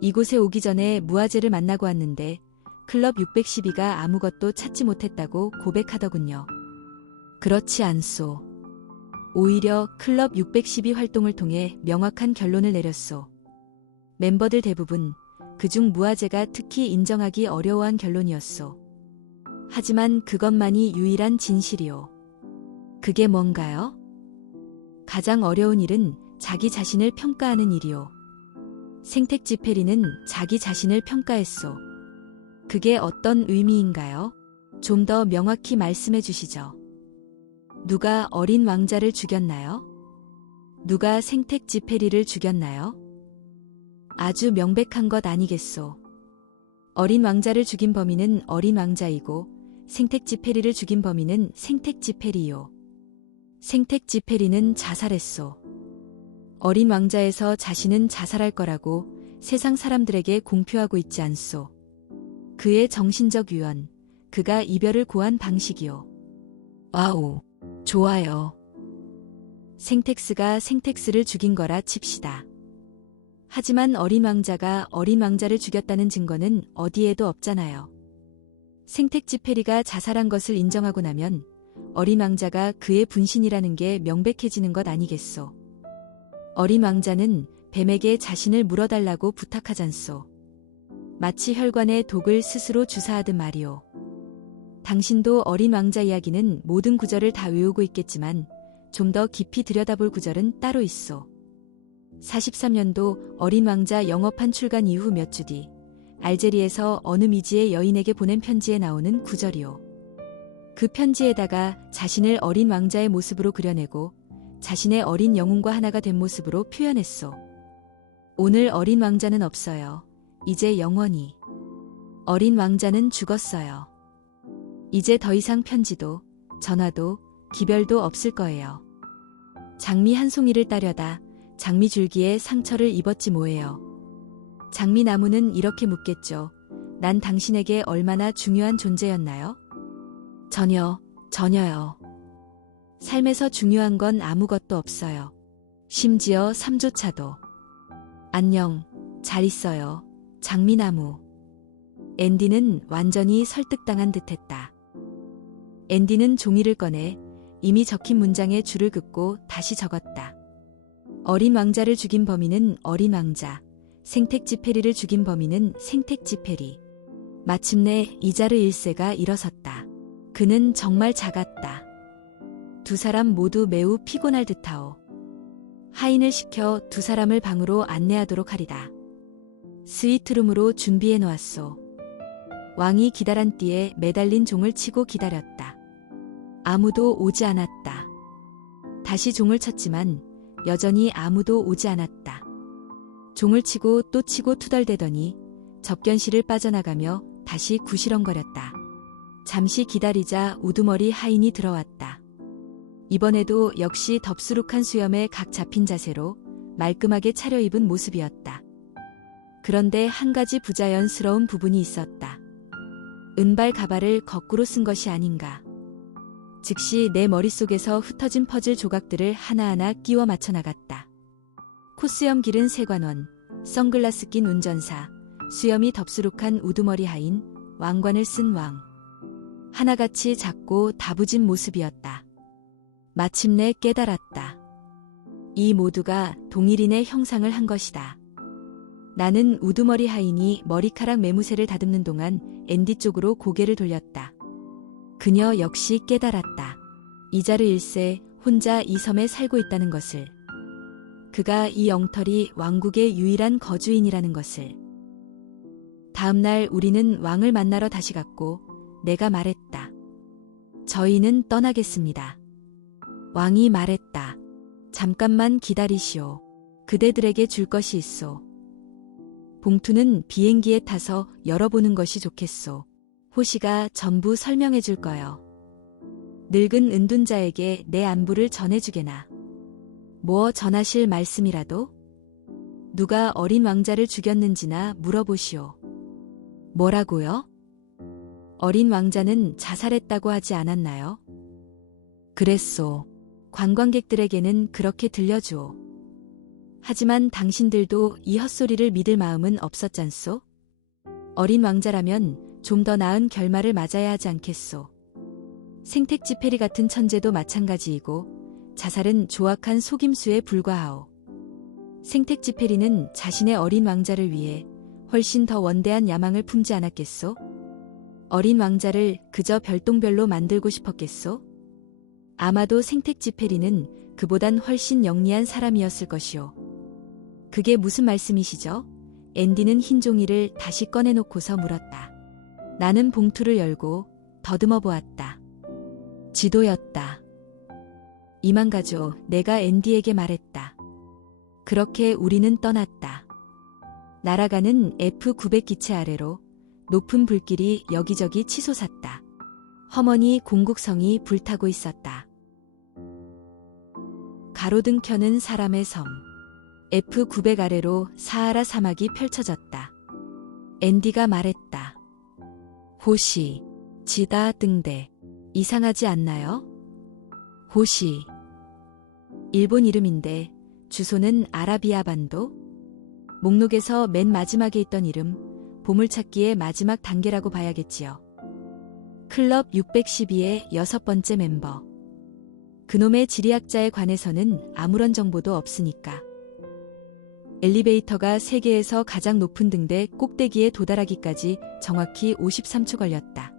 이곳에 오기 전에 무아제를 만나고 왔는데 클럽 612가 아무것도 찾지 못했다고 고백하더군요. 그렇지 않소. 오히려 클럽 612 활동을 통해 명확한 결론을 내렸소. 멤버들 대부분 그중 무아제가 특히 인정하기 어려워한 결론이었소. 하지만 그것만이 유일한 진실이오. 그게 뭔가요? 가장 어려운 일은 자기 자신을 평가하는 일이오. 생택지페리는 자기 자신을 평가했소. 그게 어떤 의미인가요? 좀 더 명확히 말씀해 주시죠. 누가 어린 왕자를 죽였나요? 누가 생택지페리를 죽였나요? 아주 명백한 것 아니겠소. 어린 왕자를 죽인 범인은 어린 왕자이고 생택지페리를 죽인 범인은 생택지페리요. 생택지페리는 자살했소. 어린 왕자에서 자신은 자살할 거라고 세상 사람들에게 공표하고 있지 않소. 그의 정신적 유언, 그가 이별을 고한 방식이요. 와우, 좋아요. 생텍스가 생텍스를 죽인 거라 칩시다. 하지만 어린 왕자가 어린 왕자를 죽였다는 증거는 어디에도 없잖아요. 생택지페리가 자살한 것을 인정하고 나면 어린 왕자가 그의 분신이라는 게 명백해지는 것 아니겠소. 어린 왕자는 뱀에게 자신을 물어달라고 부탁하잖소. 마치 혈관에 독을 스스로 주사하듯 말이오. 당신도 어린 왕자 이야기는 모든 구절을 다 외우고 있겠지만 좀 더 깊이 들여다볼 구절은 따로 있소. 43년도 어린 왕자 영업한 출간 이후 몇 주 뒤 알제리에서 어느 미지의 여인에게 보낸 편지에 나오는 구절이오. 그 편지에다가 자신을 어린 왕자의 모습으로 그려내고 자신의 어린 영웅과 하나가 된 모습으로 표현했소. 오늘 어린 왕자는 없어요. 이제 영원히. 어린 왕자는 죽었어요. 이제 더 이상 편지도 전화도 기별도 없을 거예요. 장미 한 송이를 따려다 장미 줄기에 상처를 입었지 뭐예요. 장미나무는 이렇게 묻겠죠. 난 당신에게 얼마나 중요한 존재였나요? 전혀요. 삶에서 중요한 건 아무것도 없어요. 심지어 삶조차도. 안녕, 잘 있어요. 장미나무. 앤디는 완전히 설득당한 듯했다. 앤디는 종이를 꺼내 이미 적힌 문장에 줄을 긋고 다시 적었다. 어린 왕자를 죽인 범인은 어린 왕자, 생택지페리를 죽인 범인은 생택지페리. 마침내 이자르 1세가 일어섰다. 그는 정말 작았다. 두 사람 모두 매우 피곤할 듯하오. 하인을 시켜 두 사람을 방으로 안내하도록 하리다. 스위트룸으로 준비해 놓았소. 왕이 기다란 띠에 매달린 종을 치고 기다렸다. 아무도 오지 않았다. 다시 종을 쳤지만 여전히 아무도 오지 않았다. 종을 치고 또 치고 투덜대더니 접견실을 빠져나가며 다시 구시렁거렸다. 잠시 기다리자 우두머리 하인이 들어왔다. 이번에도 역시 덥수룩한 수염에 각 잡힌 자세로 말끔하게 차려입은 모습이었다. 그런데 한 가지 부자연스러운 부분이 있었다. 은발 가발을 거꾸로 쓴 것이 아닌가. 즉시 내 머릿속에서 흩어진 퍼즐 조각들을 하나하나 끼워 맞춰 나갔다. 코수염 기른 세관원, 선글라스 낀 운전사, 수염이 덥수룩한 우두머리 하인, 왕관을 쓴 왕. 하나같이 작고 다부진 모습이었다. 마침내 깨달았다. 이 모두가 동일인의 형상을 한 것이다. 나는 우두머리 하인이 머리카락 매무새를 다듬는 동안 앤디 쪽으로 고개를 돌렸다. 그녀 역시 깨달았다. 이자르 1세 혼자 이 섬에 살고 있다는 것을. 그가 이 엉터리 왕국의 유일한 거주인이라는 것을. 다음날 우리는 왕을 만나러 다시 갔고 내가 말했다. 저희는 떠나겠습니다. 왕이 말했다. 잠깐만 기다리시오. 그대들에게 줄 것이 있소. 봉투는 비행기에 타서 열어보는 것이 좋겠소. 호시가 전부 설명해 줄 거요. 늙은 은둔자에게 내 안부를 전해주게나. 뭐 전하실 말씀이라도? 누가 어린 왕자를 죽였는지나 물어보시오. 뭐라고요? 어린 왕자는 자살했다고 하지 않았나요? 그랬소. 관광객들에게는 그렇게 들려주오. 하지만 당신들도 이 헛소리를 믿을 마음은 없었잖소? 어린 왕자라면 좀 더 나은 결말을 맞아야 하지 않겠소. 생택지페리 같은 천재도 마찬가지이고 자살은 조악한 속임수에 불과하오. 생택지페리는 자신의 어린 왕자를 위해 훨씬 더 원대한 야망을 품지 않았겠소? 어린 왕자를 그저 별똥별로 만들고 싶었겠소? 아마도 생택지페리는 그보단 훨씬 영리한 사람이었을 것이오. 그게 무슨 말씀이시죠? 앤디는 흰 종이를 다시 꺼내놓고서 물었다. 나는 봉투를 열고 더듬어 보았다. 지도였다. 이만 가죠. 내가 앤디에게 말했다. 그렇게 우리는 떠났다. 날아가는 F900 기체 아래로 높은 불길이 여기저기 치솟았다. 험원히 공국성이 불타고 있었다. 가로등 켜는 사람의 섬. F900 아래로 사하라 사막이 펼쳐졌다. 앤디가 말했다. 호시, 지다 등대. 이상하지 않나요? 호시. 일본 이름인데 주소는 아라비아 반도? 목록에서 맨 마지막에 있던 이름, 보물찾기의 마지막 단계라고 봐야겠지요. 클럽 612의 6번째 멤버. 그놈의 지리학자에 관해서는 아무런 정보도 없으니까. 엘리베이터가 세계에서 가장 높은 등대 꼭대기에 도달하기까지 정확히 53초 걸렸다.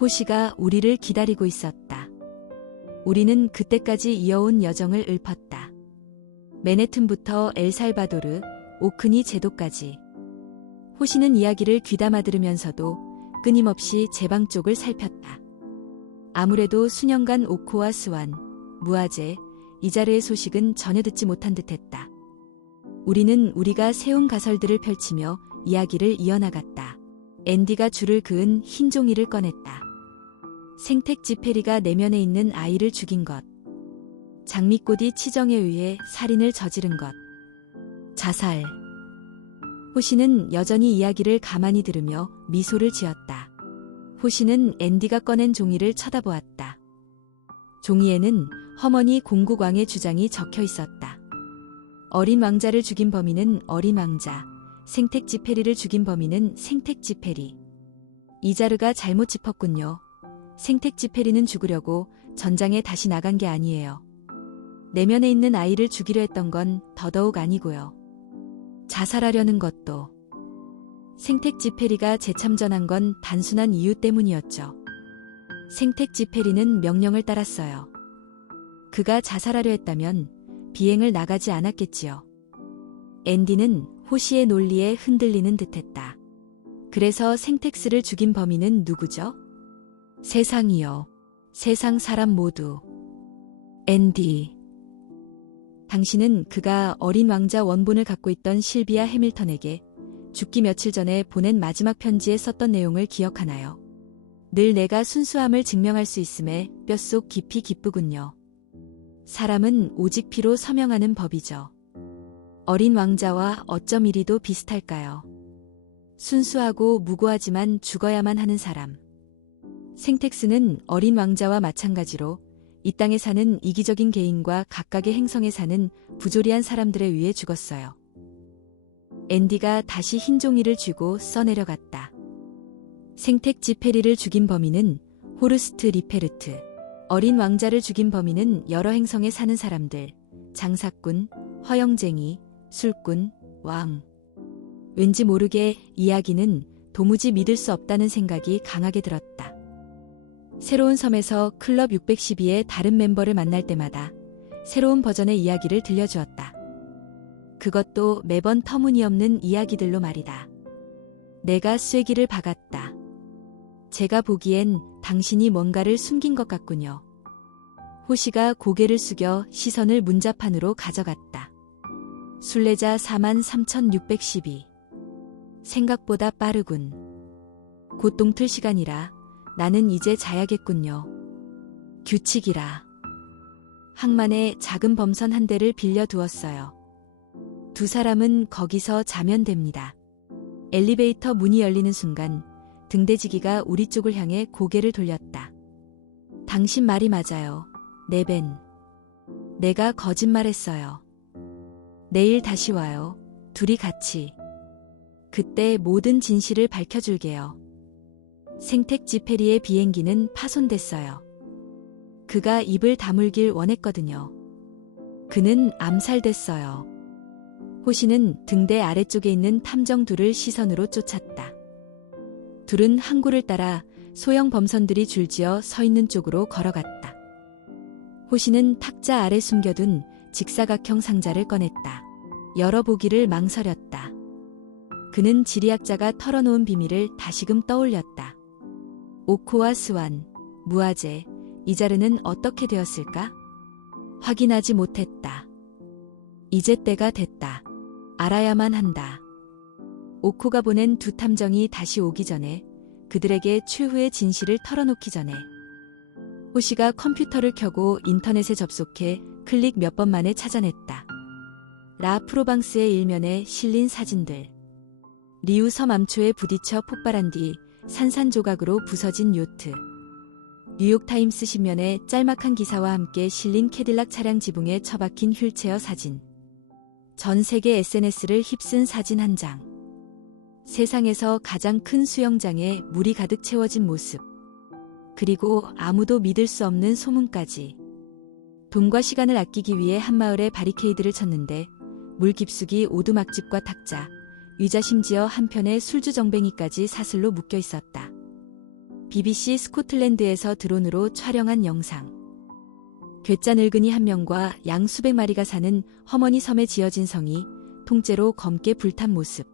호시가 우리를 기다리고 있었다. 우리는 그때까지 이어온 여정을 읊었다. 맨해튼부터 엘살바도르, 오크니 제도까지. 호시는 이야기를 귀담아 들으면서도 끊임없이 제 방 쪽을 살폈다. 아무래도 수년간 오코와 스완, 무아제, 이자르의 소식은 전혀 듣지 못한 듯했다. 우리는 우리가 세운 가설들을 펼치며 이야기를 이어나갔다. 앤디가 줄을 그은 흰 종이를 꺼냈다. 생택지페리가 내면에 있는 아이를 죽인 것. 장미꽃이 치정에 의해 살인을 저지른 것. 자살. 호시는 여전히 이야기를 가만히 들으며 미소를 지었다. 호시는 앤디가 꺼낸 종이를 쳐다보았다. 종이에는 허머니 공국왕의 주장이 적혀 있었다. 어린 왕자를 죽인 범인은 어린 왕자, 생택지페리를 죽인 범인은 생택지페리. 이자르가 잘못 짚었군요. 생택지페리는 죽으려고 전장에 다시 나간 게 아니에요. 내면에 있는 아이를 죽이려 했던 건 더더욱 아니고요. 자살하려는 것도. 생택지페리가 재참전한 건 단순한 이유 때문이었죠. 생텍 지페리는 명령을 따랐어요. 그가 자살하려 했다면 비행을 나가지 않았겠지요. 앤디는 호시의 논리에 흔들리는 듯했다. 그래서 생텍스를 죽인 범인은 누구죠? 세상이요. 세상 사람 모두. 앤디. 당신은 그가 어린 왕자 원본을 갖고 있던 실비아 해밀턴에게 죽기 며칠 전에 보낸 마지막 편지에 썼던 내용을 기억하나요? 늘 내가 순수함을 증명할 수 있음에 뼛속 깊이 기쁘군요. 사람은 오직 피로 서명하는 법이죠. 어린 왕자와 어쩜 이리도 비슷할까요? 순수하고 무고하지만 죽어야만 하는 사람. 생텍스는 어린 왕자와 마찬가지로 이 땅에 사는 이기적인 개인과 각각의 행성에 사는 부조리한 사람들에 의해 죽었어요. 앤디가 다시 흰 종이를 쥐고 써내려갔다. 생텍 지페리를 죽인 범인은 호르스트 리페르트. 어린 왕자를 죽인 범인은 여러 행성에 사는 사람들, 장사꾼, 허영쟁이, 술꾼, 왕. 왠지 모르게 이야기는 도무지 믿을 수 없다는 생각이 강하게 들었다. 새로운 섬에서 클럽 612의 다른 멤버를 만날 때마다 새로운 버전의 이야기를 들려주었다. 그것도 매번 터무니없는 이야기들로 말이다. 내가 쐐기를 박았다. 제가 보기엔 당신이 뭔가를 숨긴 것 같군요. 호시가 고개를 숙여 시선을 문자판으로 가져갔다. 순례자 43,612. 생각보다 빠르군. 곧 동틀 시간이라 나는 이제 자야겠군요. 규칙이라. 항만에 작은 범선 한 대를 빌려두었어요. 두 사람은 거기서 자면 됩니다. 엘리베이터 문이 열리는 순간 등대지기가 우리 쪽을 향해 고개를 돌렸다. 당신 말이 맞아요. 네벤. 내가 거짓말했어요. 내일 다시 와요. 둘이 같이. 그때 모든 진실을 밝혀줄게요. 생텍 지페리의 비행기는 파손됐어요. 그가 입을 다물길 원했거든요. 그는 암살됐어요. 호시는 등대 아래쪽에 있는 탐정 둘을 시선으로 쫓았다. 둘은 항구를 따라 소형 범선들이 줄지어 서 있는 쪽으로 걸어갔다. 호시는 탁자 아래 숨겨둔 직사각형 상자를 꺼냈다. 열어보기를 망설였다. 그는 지리학자가 털어놓은 비밀을 다시금 떠올렸다. 오코와 스완, 무아제, 이자르는 어떻게 되었을까? 확인하지 못했다. 이제 때가 됐다. 알아야만 한다. 오코가 보낸 두 탐정이 다시 오기 전에, 그들에게 최후의 진실을 털어놓기 전에. 호시가 컴퓨터를 켜고 인터넷에 접속해 클릭 몇 번 만에 찾아냈다. 라 프로방스의 일면에 실린 사진들. 리우 섬 암초에 부딪혀 폭발한 뒤 산산조각으로 부서진 요트. 뉴욕타임스 신면에 짤막한 기사와 함께 실린 캐딜락 차량 지붕에 처박힌 휠체어 사진. 전 세계 SNS를 휩쓴 사진 한 장. 세상에서 가장 큰 수영장에 물이 가득 채워진 모습. 그리고 아무도 믿을 수 없는 소문까지. 돈과 시간을 아끼기 위해 한마을에 바리케이드를 쳤는데 물 깊숙이 오두막집과 탁자, 위자 심지어 한편의 술주정뱅이까지 사슬로 묶여 있었다. BBC 스코틀랜드에서 드론으로 촬영한 영상. 괴짜 늙은이 한 명과 양 수백 마리가 사는 허머니 섬에 지어진 성이 통째로 검게 불탄 모습.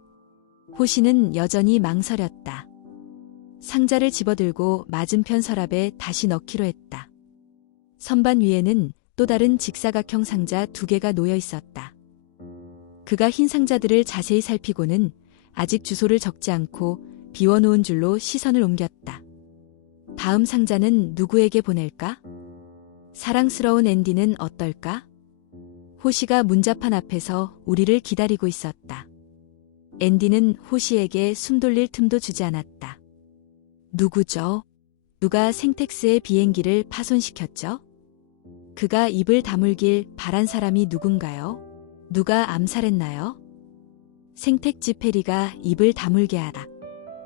호시는 여전히 망설였다. 상자를 집어들고 맞은편 서랍에 다시 넣기로 했다. 선반 위에는 또 다른 직사각형 상자 두 개가 놓여 있었다. 그가 흰 상자들을 자세히 살피고는 아직 주소를 적지 않고 비워놓은 줄로 시선을 옮겼다. 다음 상자는 누구에게 보낼까? 사랑스러운 앤디는 어떨까? 호시가 문자판 앞에서 우리를 기다리고 있었다. 앤디는 호시에게 숨 돌릴 틈도 주지 않았다. 누구죠? 누가 생텍스의 비행기를 파손시켰죠? 그가 입을 다물길 바란 사람이 누군가요? 누가 암살했나요? 생텍 지페리가 입을 다물게 하다.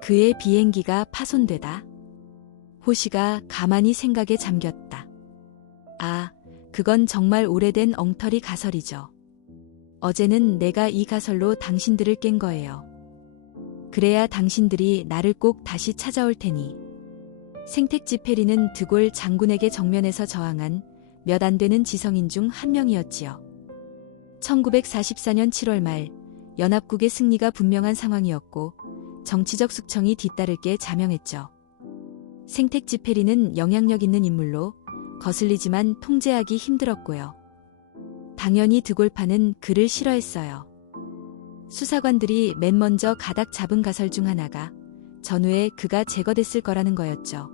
그의 비행기가 파손되다. 호시가 가만히 생각에 잠겼다. 아, 그건 정말 오래된 엉터리 가설이죠. 어제는 내가 이 가설로 당신들을 깬 거예요. 그래야 당신들이 나를 꼭 다시 찾아올 테니. 생텍쥐페리는 드골 장군에게 정면에서 저항한 몇 안 되는 지성인 중 한 명이었지요. 1944년 7월 말 연합국의 승리가 분명한 상황이었고 정치적 숙청이 뒤따를 게 자명했죠. 생텍쥐페리는 영향력 있는 인물로 거슬리지만 통제하기 힘들었고요. 당연히 드골파는 그를 싫어했어요. 수사관들이 맨 먼저 가닥 잡은 가설 중 하나가 전후에 그가 제거됐을 거라는 거였죠.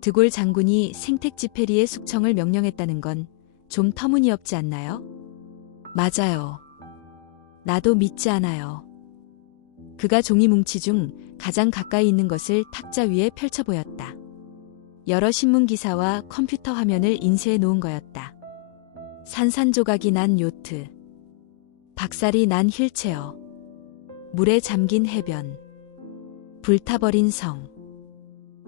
드골 장군이 생텍쥐페리의 숙청을 명령했다는 건 좀 터무니없지 않나요? 맞아요. 나도 믿지 않아요. 그가 종이 뭉치 중 가장 가까이 있는 것을 탁자 위에 펼쳐 보였다. 여러 신문 기사와 컴퓨터 화면을 인쇄해 놓은 거였다. 산산조각이 난 요트, 박살이 난 휠체어, 물에 잠긴 해변, 불타버린 성.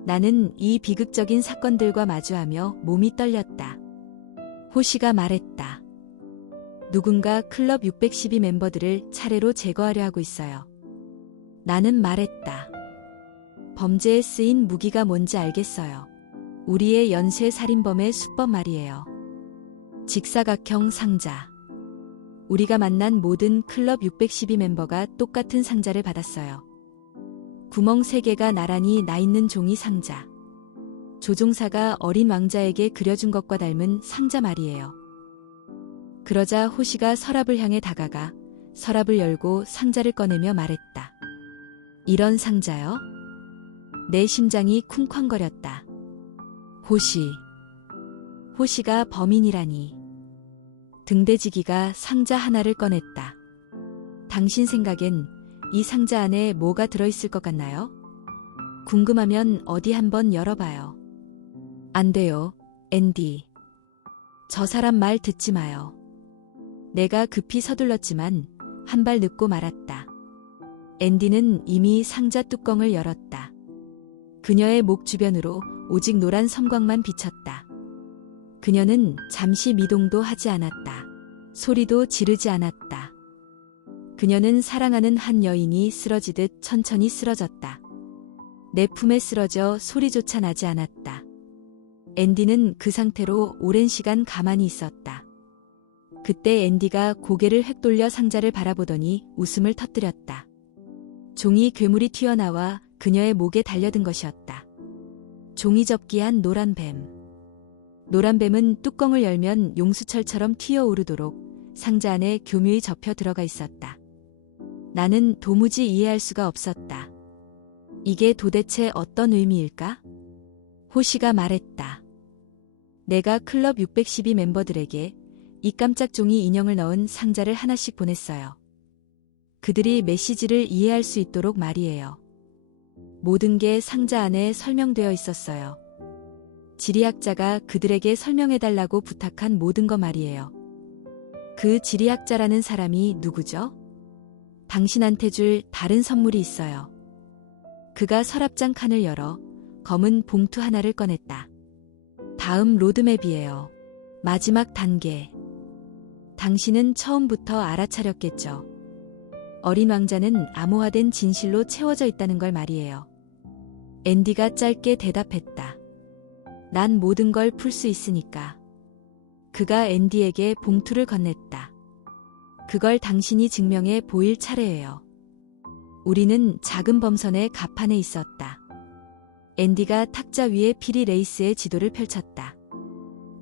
나는 이 비극적인 사건들과 마주하며 몸이 떨렸다. 호시가 말했다. 누군가 클럽 612 멤버들을 차례로 제거하려 하고 있어요. 나는 말했다. 범죄에 쓰인 무기가 뭔지 알겠어요. 우리의 연쇄 살인범의 수법 말이에요. 직사각형 상자. 우리가 만난 모든 클럽 612 멤버가 똑같은 상자를 받았어요. 구멍 3개가 나란히 나 있는 종이 상자. 조종사가 어린 왕자에게 그려준 것과 닮은 상자 말이에요. 그러자 호시가 서랍을 향해 다가가 서랍을 열고 상자를 꺼내며 말했다. 이런 상자요? 내 심장이 쿵쾅거렸다. 호시가 범인이라니. 등대지기가 상자 하나를 꺼냈다. 당신 생각엔 이 상자 안에 뭐가 들어있을 것 같나요? 궁금하면 어디 한번 열어봐요. 안 돼요, 앤디. 저 사람 말 듣지 마요. 내가 급히 서둘렀지만 한 발 늦고 말았다. 앤디는 이미 상자 뚜껑을 열었다. 그녀의 목 주변으로 오직 노란 섬광만 비쳤다. 그녀는 잠시 미동도 하지 않았다. 소리도 지르지 않았다. 그녀는 사랑하는 한 여인이 쓰러지듯 천천히 쓰러졌다. 내 품에 쓰러져 소리조차 나지 않았다. 앤디는 그 상태로 오랜 시간 가만히 있었다. 그때 앤디가 고개를 획 돌려 상자를 바라보더니 웃음을 터뜨렸다. 종이 괴물이 튀어나와 그녀의 목에 달려든 것이었다. 종이 접기한 노란 뱀. 노란 뱀은 뚜껑을 열면 용수철처럼 튀어오르도록 상자 안에 교묘히 접혀 들어가 있었다. 나는 도무지 이해할 수가 없었다. 이게 도대체 어떤 의미일까? 호시가 말했다. 내가 클럽 612 멤버들에게 이 깜짝 종이 인형을 넣은 상자를 하나씩 보냈어요. 그들이 메시지를 이해할 수 있도록 말이에요. 모든 게 상자 안에 설명되어 있었어요. 지리학자가 그들에게 설명해달라고 부탁한 모든 거 말이에요. 그 지리학자라는 사람이 누구죠? 당신한테 줄 다른 선물이 있어요. 그가 서랍장 칸을 열어 검은 봉투 하나를 꺼냈다. 다음 로드맵이에요. 마지막 단계. 당신은 처음부터 알아차렸겠죠. 어린 왕자는 암호화된 진실로 채워져 있다는 걸 말이에요. 앤디가 짧게 대답했다. 난 모든 걸 풀 수 있으니까. 그가 앤디에게 봉투를 건넸다. 그걸 당신이 증명해 보일 차례예요. 우리는 작은 범선의 갑판에 있었다. 앤디가 탁자 위에 피리 레이스의 지도를 펼쳤다.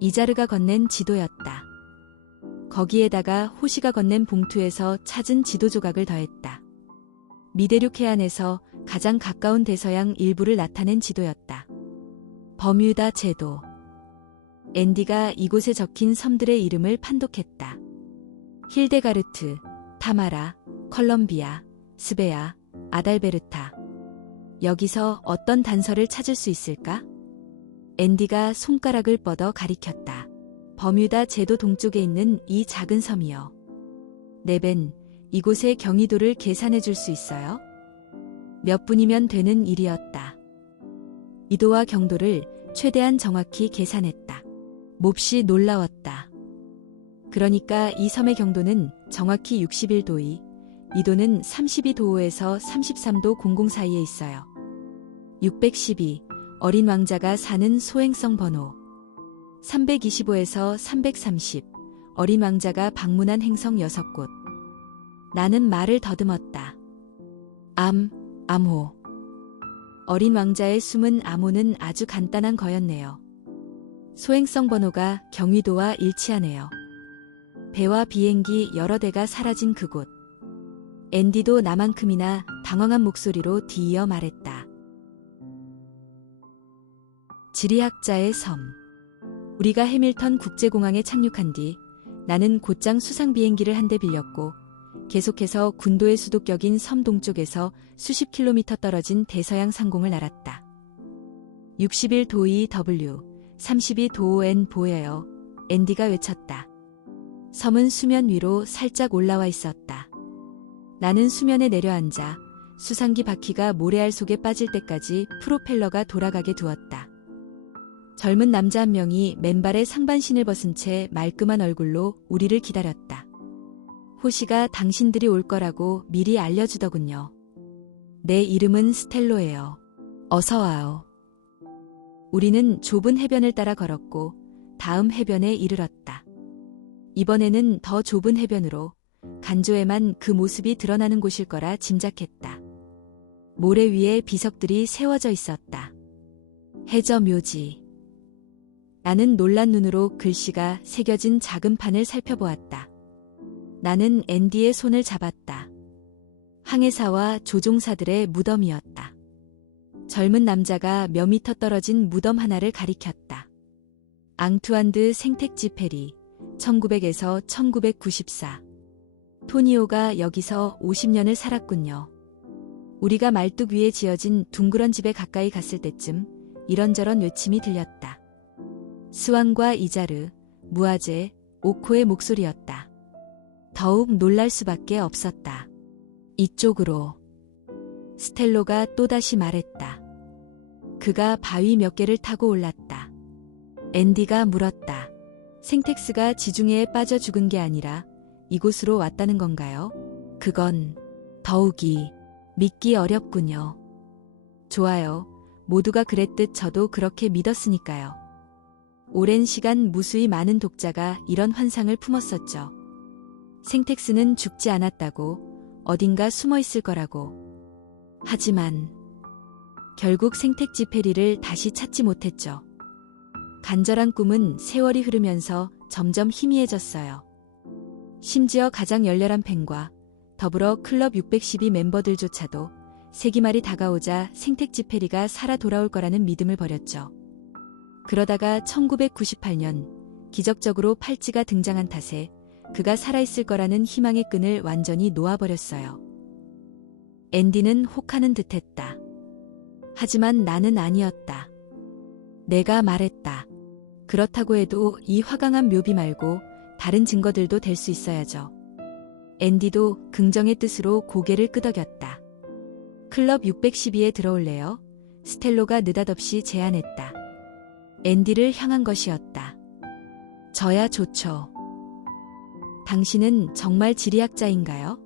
이자르가 건넨 지도였다. 거기에다가 호시가 건넨 봉투에서 찾은 지도 조각을 더했다. 미대륙 해안에서 가장 가까운 대서양 일부를 나타낸 지도였다. 버뮤다 제도. 앤디가 이곳에 적힌 섬들의 이름을 판독했다. 힐데가르트, 타마라, 컬럼비아, 스베아, 아달베르타. 여기서 어떤 단서를 찾을 수 있을까? 앤디가 손가락을 뻗어 가리켰다. 버뮤다 제도 동쪽에 있는 이 작은 섬이요. 네벤, 이곳의 경이도를 계산해 줄 수 있어요? 몇 분이면 되는 일이었다. 이도와 경도를 최대한 정확히 계산했다. 몹시 놀라웠다. 그러니까 이 섬의 경도는 정확히 61도이, 이도는 32도에서 33도 00 사이에 있어요. 612, 어린 왕자가 사는 소행성 번호 325에서 330, 어린 왕자가 방문한 행성 6곳. 나는 말을 더듬었다. 암호. 어린 왕자의 숨은 암호는 아주 간단한 거였네요. 소행성 번호가 경위도와 일치하네요. 배와 비행기 여러 대가 사라진 그곳. 앤디도 나만큼이나 당황한 목소리로 뒤이어 말했다. 지리학자의 섬. 우리가 해밀턴 국제공항에 착륙한 뒤 나는 곧장 수상 비행기를 한 대 빌렸고 계속해서 군도의 수도격인 섬 동쪽에서 수십 킬로미터 떨어진 대서양 상공을 날았다. 61도E W, 32도 N 보여요. 앤디가 외쳤다. 섬은 수면 위로 살짝 올라와 있었다. 나는 수면에 내려앉아 수상기 바퀴가 모래알 속에 빠질 때까지 프로펠러가 돌아가게 두었다. 젊은 남자 한 명이 맨발에 상반신을 벗은 채 말끔한 얼굴로 우리를 기다렸다. 호시가 당신들이 올 거라고 미리 알려주더군요. 내 이름은 스텔로예요. 어서 와요. 우리는 좁은 해변을 따라 걸었고 다음 해변에 이르렀다. 이번에는 더 좁은 해변으로 간조에만 그 모습이 드러나는 곳일 거라 짐작했다. 모래 위에 비석들이 세워져 있었다. 해저 묘지. 나는 놀란 눈으로 글씨가 새겨진 작은 판을 살펴보았다. 나는 앤디의 손을 잡았다. 항해사와 조종사들의 무덤이었다. 젊은 남자가 몇 미터 떨어진 무덤 하나를 가리켰다. 앙투안 드 생텍쥐페리, 1900에서 1994. 토니오가 여기서 50년을 살았군요. 우리가 말뚝 위에 지어진 둥그런 집에 가까이 갔을 때쯤 이런저런 외침이 들렸다. 스완과 이자르, 무아제, 오코의 목소리였다. 더욱 놀랄 수밖에 없었다. 이쪽으로. 스텔로가 또다시 말했다. 그가 바위 몇 개를 타고 올랐다. 앤디가 물었다. 생텍스가 지중해에 빠져 죽은 게 아니라 이곳으로 왔다는 건가요? 그건 더욱이 믿기 어렵군요. 좋아요. 모두가 그랬듯 저도 그렇게 믿었으니까요. 오랜 시간 무수히 많은 독자가 이런 환상을 품었었죠. 생텍스는 죽지 않았다고, 어딘가 숨어 있을 거라고. 하지만 결국 생텍쥐페리를 다시 찾지 못했죠. 간절한 꿈은 세월이 흐르면서 점점 희미해졌어요. 심지어 가장 열렬한 팬과 더불어 클럽 612 멤버들조차도 세기말이 다가오자 생텍쥐페리가 살아 돌아올 거라는 믿음을 버렸죠. 그러다가 1998년 기적적으로 팔찌가 등장한 탓에 그가 살아있을 거라는 희망의 끈을 완전히 놓아버렸어요. 앤디는 혹하는 듯했다. 하지만 나는 아니었다. 내가 말했다. 그렇다고 해도 이 화강한 묘비 말고 다른 증거들도 될 수 있어야죠. 앤디도 긍정의 뜻으로 고개를 끄덕였다. 클럽 612에 들어올래요? 스텔로가 느닷없이 제안했다. 앤디를 향한 것이었다. 저야 좋죠. 당신은 정말 지리학자인가요?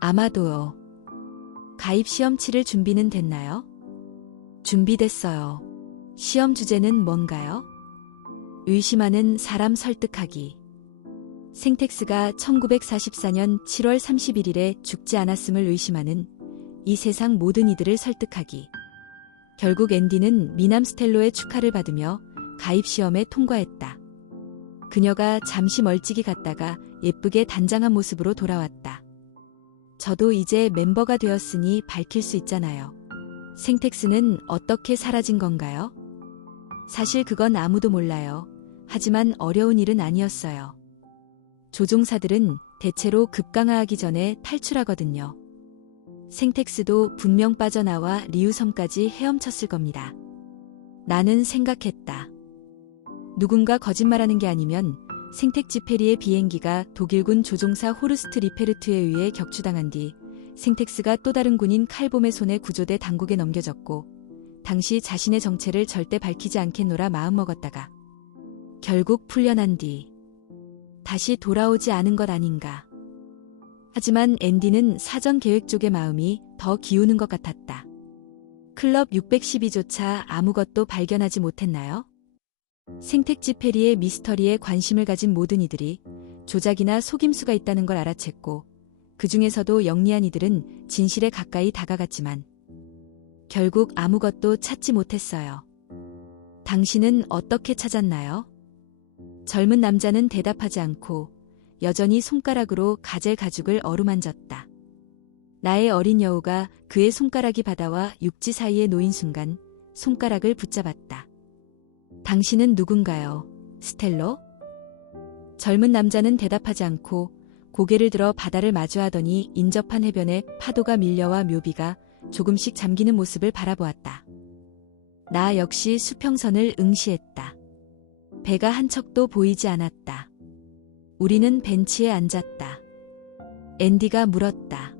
아마도요. 가입 시험 치를 준비는 됐나요? 준비됐어요. 시험 주제는 뭔가요? 의심하는 사람 설득하기. 생텍스가 1944년 7월 31일에 죽지 않았음을 의심하는 이 세상 모든 이들을 설득하기. 결국 앤디는 미남 스텔로의 축하를 받으며 가입 시험에 통과했다. 그녀가 잠시 멀찍이 갔다가 예쁘게 단장한 모습으로 돌아왔다. 저도 이제 멤버가 되었으니 밝힐 수 있잖아요. 생텍스는 어떻게 사라진 건가요? 사실 그건 아무도 몰라요. 하지만 어려운 일은 아니었어요. 조종사들은 대체로 급강하하기 전에 탈출하거든요. 생텍스도 분명 빠져나와 리우섬까지 헤엄쳤을 겁니다. 나는 생각했다. 누군가 거짓말하는 게 아니면 생텍쥐페리의 비행기가 독일군 조종사 호르스트 리페르트에 의해 격추당한 뒤 생텍스가 또 다른 군인 칼봄의 손에 구조돼 당국에 넘겨졌고 당시 자신의 정체를 절대 밝히지 않겠노라 마음먹었다가 결국 풀려난 뒤 다시 돌아오지 않은 것 아닌가. 하지만 앤디는 사전 계획 쪽의 마음이 더 기우는 것 같았다. 클럽 612조차 아무것도 발견하지 못했나요? 생택지 페리의 미스터리에 관심을 가진 모든 이들이 조작이나 속임수가 있다는 걸 알아챘고 그 중에서도 영리한 이들은 진실에 가까이 다가갔지만 결국 아무것도 찾지 못했어요. 당신은 어떻게 찾았나요? 젊은 남자는 대답하지 않고 여전히 손가락으로 가젤 가죽을 어루만졌다. 나의 어린 여우가 그의 손가락이 바다와 육지 사이에 놓인 순간 손가락을 붙잡았다. 당신은 누군가요, 스텔로? 젊은 남자는 대답하지 않고 고개를 들어 바다를 마주하더니 인접한 해변에 파도가 밀려와 묘비가 조금씩 잠기는 모습을 바라보았다. 나 역시 수평선을 응시했다. 배가 한 척도 보이지 않았다. 우리는 벤치에 앉았다. 앤디가 물었다.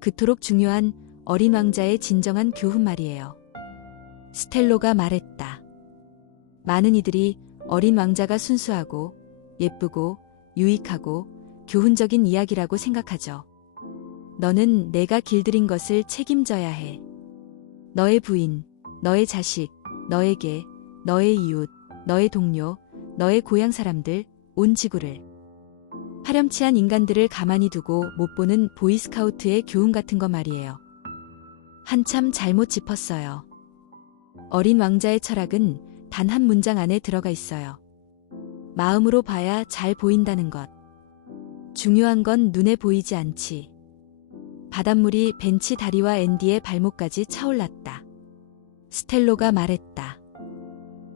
그토록 중요한 어린 왕자의 진정한 교훈 말이에요. 스텔로가 말했다. 많은 이들이 어린 왕자가 순수하고 예쁘고 유익하고 교훈적인 이야기라고 생각하죠. 너는 내가 길들인 것을 책임져야 해. 너의 부인, 너의 자식, 너에게, 너의 이웃, 너의 동료, 너의 고향 사람들, 온 지구를. 파렴치한 인간들을 가만히 두고 못 보는 보이스카우트의 교훈 같은 거 말이에요. 한참 잘못 짚었어요. 어린 왕자의 철학은 단 한 문장 안에 들어가 있어요. 마음으로 봐야 잘 보인다는 것. 중요한 건 눈에 보이지 않지. 바닷물이 벤치 다리와 앤디의 발목까지 차올랐다. 스텔로가 말했다.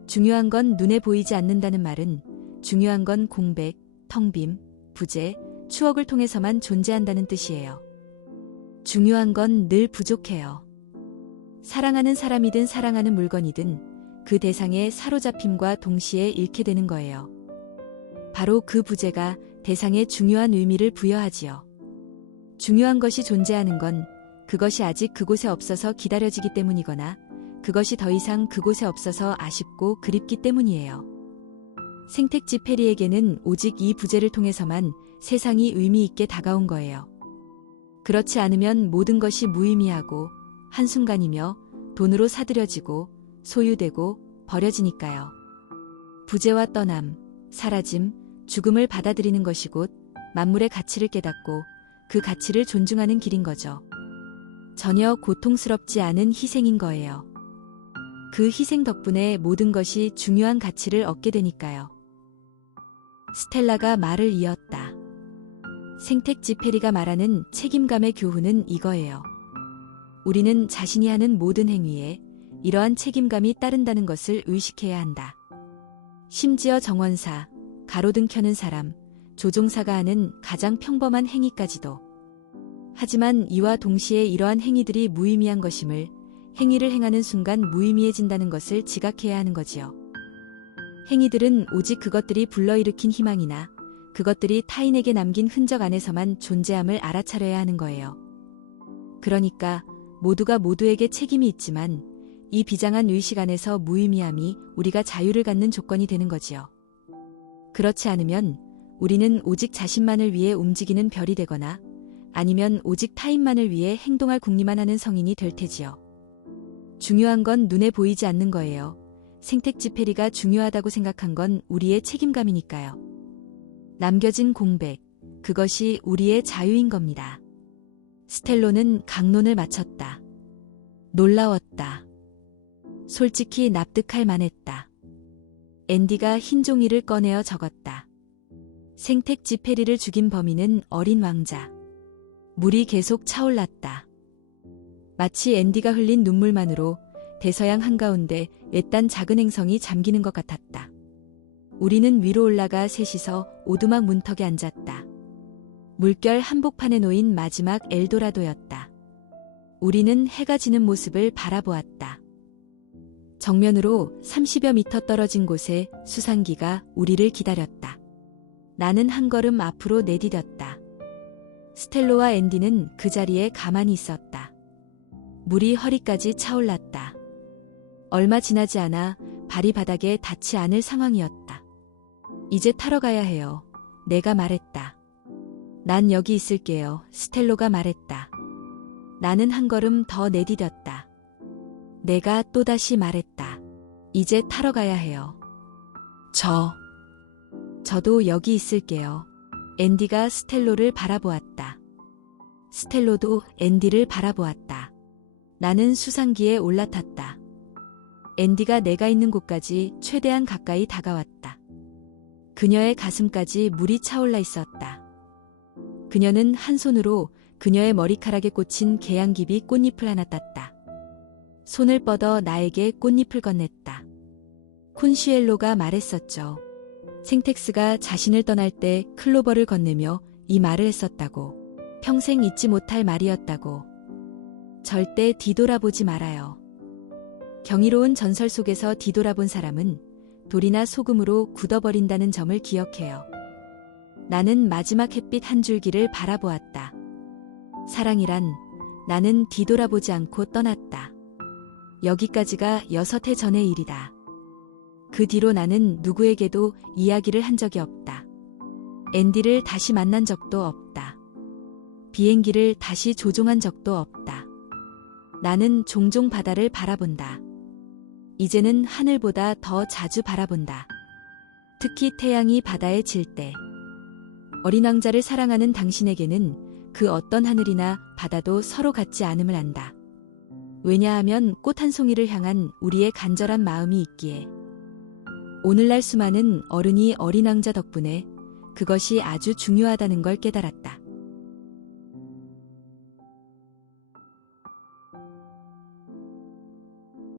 중요한 건 눈에 보이지 않는다는 말은 중요한 건 공백, 텅빔, 부재, 추억을 통해서만 존재한다는 뜻이에요. 중요한 건 늘 부족해요. 사랑하는 사람이든 사랑하는 물건이든 그 대상의 사로잡힘과 동시에 잃게 되는 거예요. 바로 그 부재가 대상에 중요한 의미를 부여하지요. 중요한 것이 존재하는 건 그것이 아직 그곳에 없어서 기다려지기 때문이거나 그것이 더 이상 그곳에 없어서 아쉽고 그립기 때문이에요. 생택지 페리에게는 오직 이 부재를 통해서만 세상이 의미 있게 다가온 거예요. 그렇지 않으면 모든 것이 무의미하고 한순간이며 돈으로 사들여지고 소유되고 버려지니까요. 부재와 떠남, 사라짐, 죽음을 받아들이는 것이 곧 만물의 가치를 깨닫고 그 가치를 존중하는 길인 거죠. 전혀 고통스럽지 않은 희생인 거예요. 그 희생 덕분에 모든 것이 중요한 가치를 얻게 되니까요. 스텔라가 말을 이었다. 생택지 페리가 말하는 책임감의 교훈은 이거예요. 우리는 자신이 하는 모든 행위에 이러한 책임감이 따른다는 것을 의식해야 한다. 심지어 정원사, 가로등 켜는 사람, 조종사가 하는 가장 평범한 행위까지도. 하지만 이와 동시에 이러한 행위들이 무의미한 것임을, 행위를 행하는 순간 무의미해진다는 것을 지각해야 하는 거지요. 행위들은 오직 그것들이 불러일으킨 희망이나 그것들이 타인에게 남긴 흔적 안에서만 존재함을 알아차려야 하는 거예요. 그러니까 모두가 모두에게 책임이 있지만 이 비장한 의식 안에서 무의미함이 우리가 자유를 갖는 조건이 되는 거지요. 그렇지 않으면 우리는 오직 자신만을 위해 움직이는 별이 되거나 아니면 오직 타인만을 위해 행동할 궁리만 하는 성인이 될 테지요. 중요한 건 눈에 보이지 않는 거예요. 생택지 페리가 중요하다고 생각한 건 우리의 책임감이니까요. 남겨진 공백, 그것이 우리의 자유인 겁니다. 스텔로는 강론을 마쳤다. 놀라웠다. 솔직히 납득할 만했다. 앤디가 흰 종이를 꺼내어 적었다. 생택지 페리를 죽인 범인은 어린 왕자. 물이 계속 차올랐다. 마치 앤디가 흘린 눈물만으로 대서양 한가운데 외딴 작은 행성이 잠기는 것 같았다. 우리는 위로 올라가 셋이서 오두막 문턱에 앉았다. 물결 한복판에 놓인 마지막 엘도라도였다. 우리는 해가 지는 모습을 바라보았다. 정면으로 30여 미터 떨어진 곳에 수상기가 우리를 기다렸다. 나는 한 걸음 앞으로 내디뎠다. 스텔로와 앤디는 그 자리에 가만히 있었다. 물이 허리까지 차올랐다. 얼마 지나지 않아 발이 바닥에 닿지 않을 상황이었다. 이제 타러 가야 해요. 내가 말했다. 난 여기 있을게요. 스텔로가 말했다. 나는 한 걸음 더 내디뎠다. 내가 또다시 말했다. 이제 타러 가야 해요. 저도 여기 있을게요. 앤디가 스텔로를 바라보았다. 스텔로도 앤디를 바라보았다. 나는 수상기에 올라탔다. 앤디가 내가 있는 곳까지 최대한 가까이 다가왔다. 그녀의 가슴까지 물이 차올라 있었다. 그녀는 한 손으로 그녀의 머리카락에 꽂힌 개양귀비 꽃잎을 하나 땄다. 손을 뻗어 나에게 꽃잎을 건넸다. 콘슈엘로가 말했었죠. 생텍스가 자신을 떠날 때 클로버를 건네며 이 말을 했었다고. 평생 잊지 못할 말이었다고. 절대 뒤돌아보지 말아요. 경이로운 전설 속에서 뒤돌아본 사람은 돌이나 소금으로 굳어버린다는 점을 기억해요. 나는 마지막 햇빛 한 줄기를 바라보았다. 사랑이란 나는 뒤돌아보지 않고 떠났다. 여기까지가 6해 전의 일이다. 그 뒤로 나는 누구에게도 이야기를 한 적이 없다. 앤디를 다시 만난 적도 없다. 비행기를 다시 조종한 적도 없다. 나는 종종 바다를 바라본다. 이제는 하늘보다 더 자주 바라본다. 특히 태양이 바다에 질 때. 어린 왕자를 사랑하는 당신에게는 그 어떤 하늘이나 바다도 서로 같지 않음을 안다. 왜냐하면 꽃 한 송이를 향한 우리의 간절한 마음이 있기에. 오늘날 수많은 어른이 어린 왕자 덕분에 그것이 아주 중요하다는 걸 깨달았다.